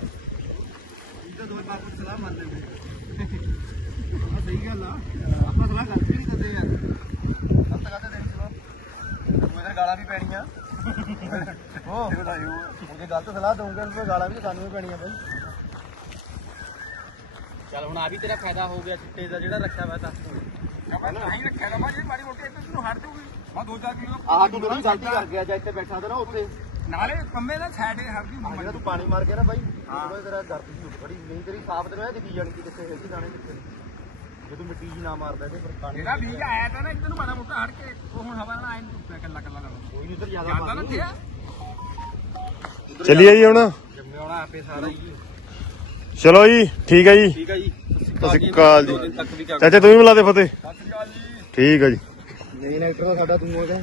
ਇਹਦਾ ਦੋਵੇਂ ਬਾਪੂ ਸਲਾਹ ਮੰਨ ਲੈਂਦੇ ਆ ਸਹੀ ਗੱਲ ਆ ਆਪਾਂ ਸਲਾਹ ਕਰਦੇ ਨਹੀਂ ਦਿੰਦੇ ਯਾਰ। ਗਲਤ ਕਰਦੇ ਤੇਰੀ ਸਲਾਹ। ਇਧਰ ਗਾਲਾਂ ਵੀ ਪੈਣੀਆਂ। ਹੋ ਉਹਦੇ ਗਲਤ ਸਲਾਹ ਦਊਂਗੇ ਉਹਨੂੰ ਗਾਲਾਂ ਵੀ ਸਾਨੂੰ ਵੀ ਪੈਣੀਆਂ ਬਈ। ਚੱਲ ਹੁਣ ਆ ਵੀ ਤੇਰਾ ਫਾਇਦਾ ਹੋ ਗਿਆ ਚਿੱਟੇ ਦਾ ਜਿਹੜਾ ਰੱਖਿਆ ਵਾ ਤਾਂ। ਮੈਂ ਨਹੀਂ ਰੱਖਿਆ ਨਾ ਭਾਜੀ ਮਾੜੀ ਮੋਟੀ ਇੱਥੇ ਤੈਨੂੰ ਹਟ ਜੂਗੀ ਮੈਂ ਦੋ ਚਾਰ ਕਿਲੋ ਆਹ ਤੂੰ ਮੇਰੀ ਗਲਤੀ ਕਰ ਗਿਆ ਜਾਂ ਇੱਥੇ ਬੈਠਾ ਤਾਂ ਨਾ ਉੱਥੇ। ਨਾਲੇ ਕੰਮੇ ਨਾ ਸਾਈਡ ਹਰ ਦੀ ਜਿਹੜਾ ਤੂੰ ਪਾਣੀ ਮਾਰ ਗਿਆ ਨਾ ਬਾਈ ਉਹਦਾ ਤੇਰਾ ਦਰਦ ਦੀ ਉੱਠ ਖੜੀ ਨਹੀਂ ਤੇਰੀ ਸਾਫ਼ ਤੇ ਮੈਂ ਦਿਖੀ ਜਾਣੀ ਕਿ ਕਿੱਥੇ ਹੈਗੀ ਦਾਣੇ ਕਿੱਥੇ। ਜੇ ਤੂੰ ਮਿੱਟੀ ਜੀ ਨਾ ਮਾਰਦਾ ਤੇ ਫਿਰ ਪਾਣੀ ਜਿਹੜਾ ਬੀਜ ਆਇਆ ਤਾਂ ਨਾ ਇੱਧਰ ਨੂੰ ਮਾੜਾ ਮੋਟਾ ਹਟ ਕੇ ਉਹ ਹੁਣ ਹਵਾ ਨਾਲ ਆਏ ਨੂੰ ਟੁੱਟਿਆ ਕੱਲਾ ਕੱਲਾ ਨਾਲ ਕੋਈ ਨਹੀਂ ਉਧਰ ਜ਼ਿਆਦਾ ਜਾਂਦਾ ਨਾ ਥਿਆ ਚੱਲੀਏ ਜੀ ਹੁਣ? ਜੰਮੇ ਆਉਣਾ ਆਪੇ ਸਾਰਾ ਹੀ। ਚਲੋ ਜੀ ਠੀਕ ਹੈ ਜੀ। ਠੀਕ ਹੈ ਜੀ। ਸਤਿ ਸ਼੍ਰੀ ਅਕਾਲ ਜੀ। ਚਾਚਾ ਤੂੰ ਵੀ ਮਿਲਾ ਦੇ ਫਤਿਹ। ਸਤਿ ਸ਼੍ਰੀ ਅਕਾਲ ਜੀ। ਠੀਕ ਹੈ ਜੀ। ਮੇਨ ਐਕਟਰ ਦਾ ਸਾਡਾ ਤੂੰ ਹੋ ਜਾ।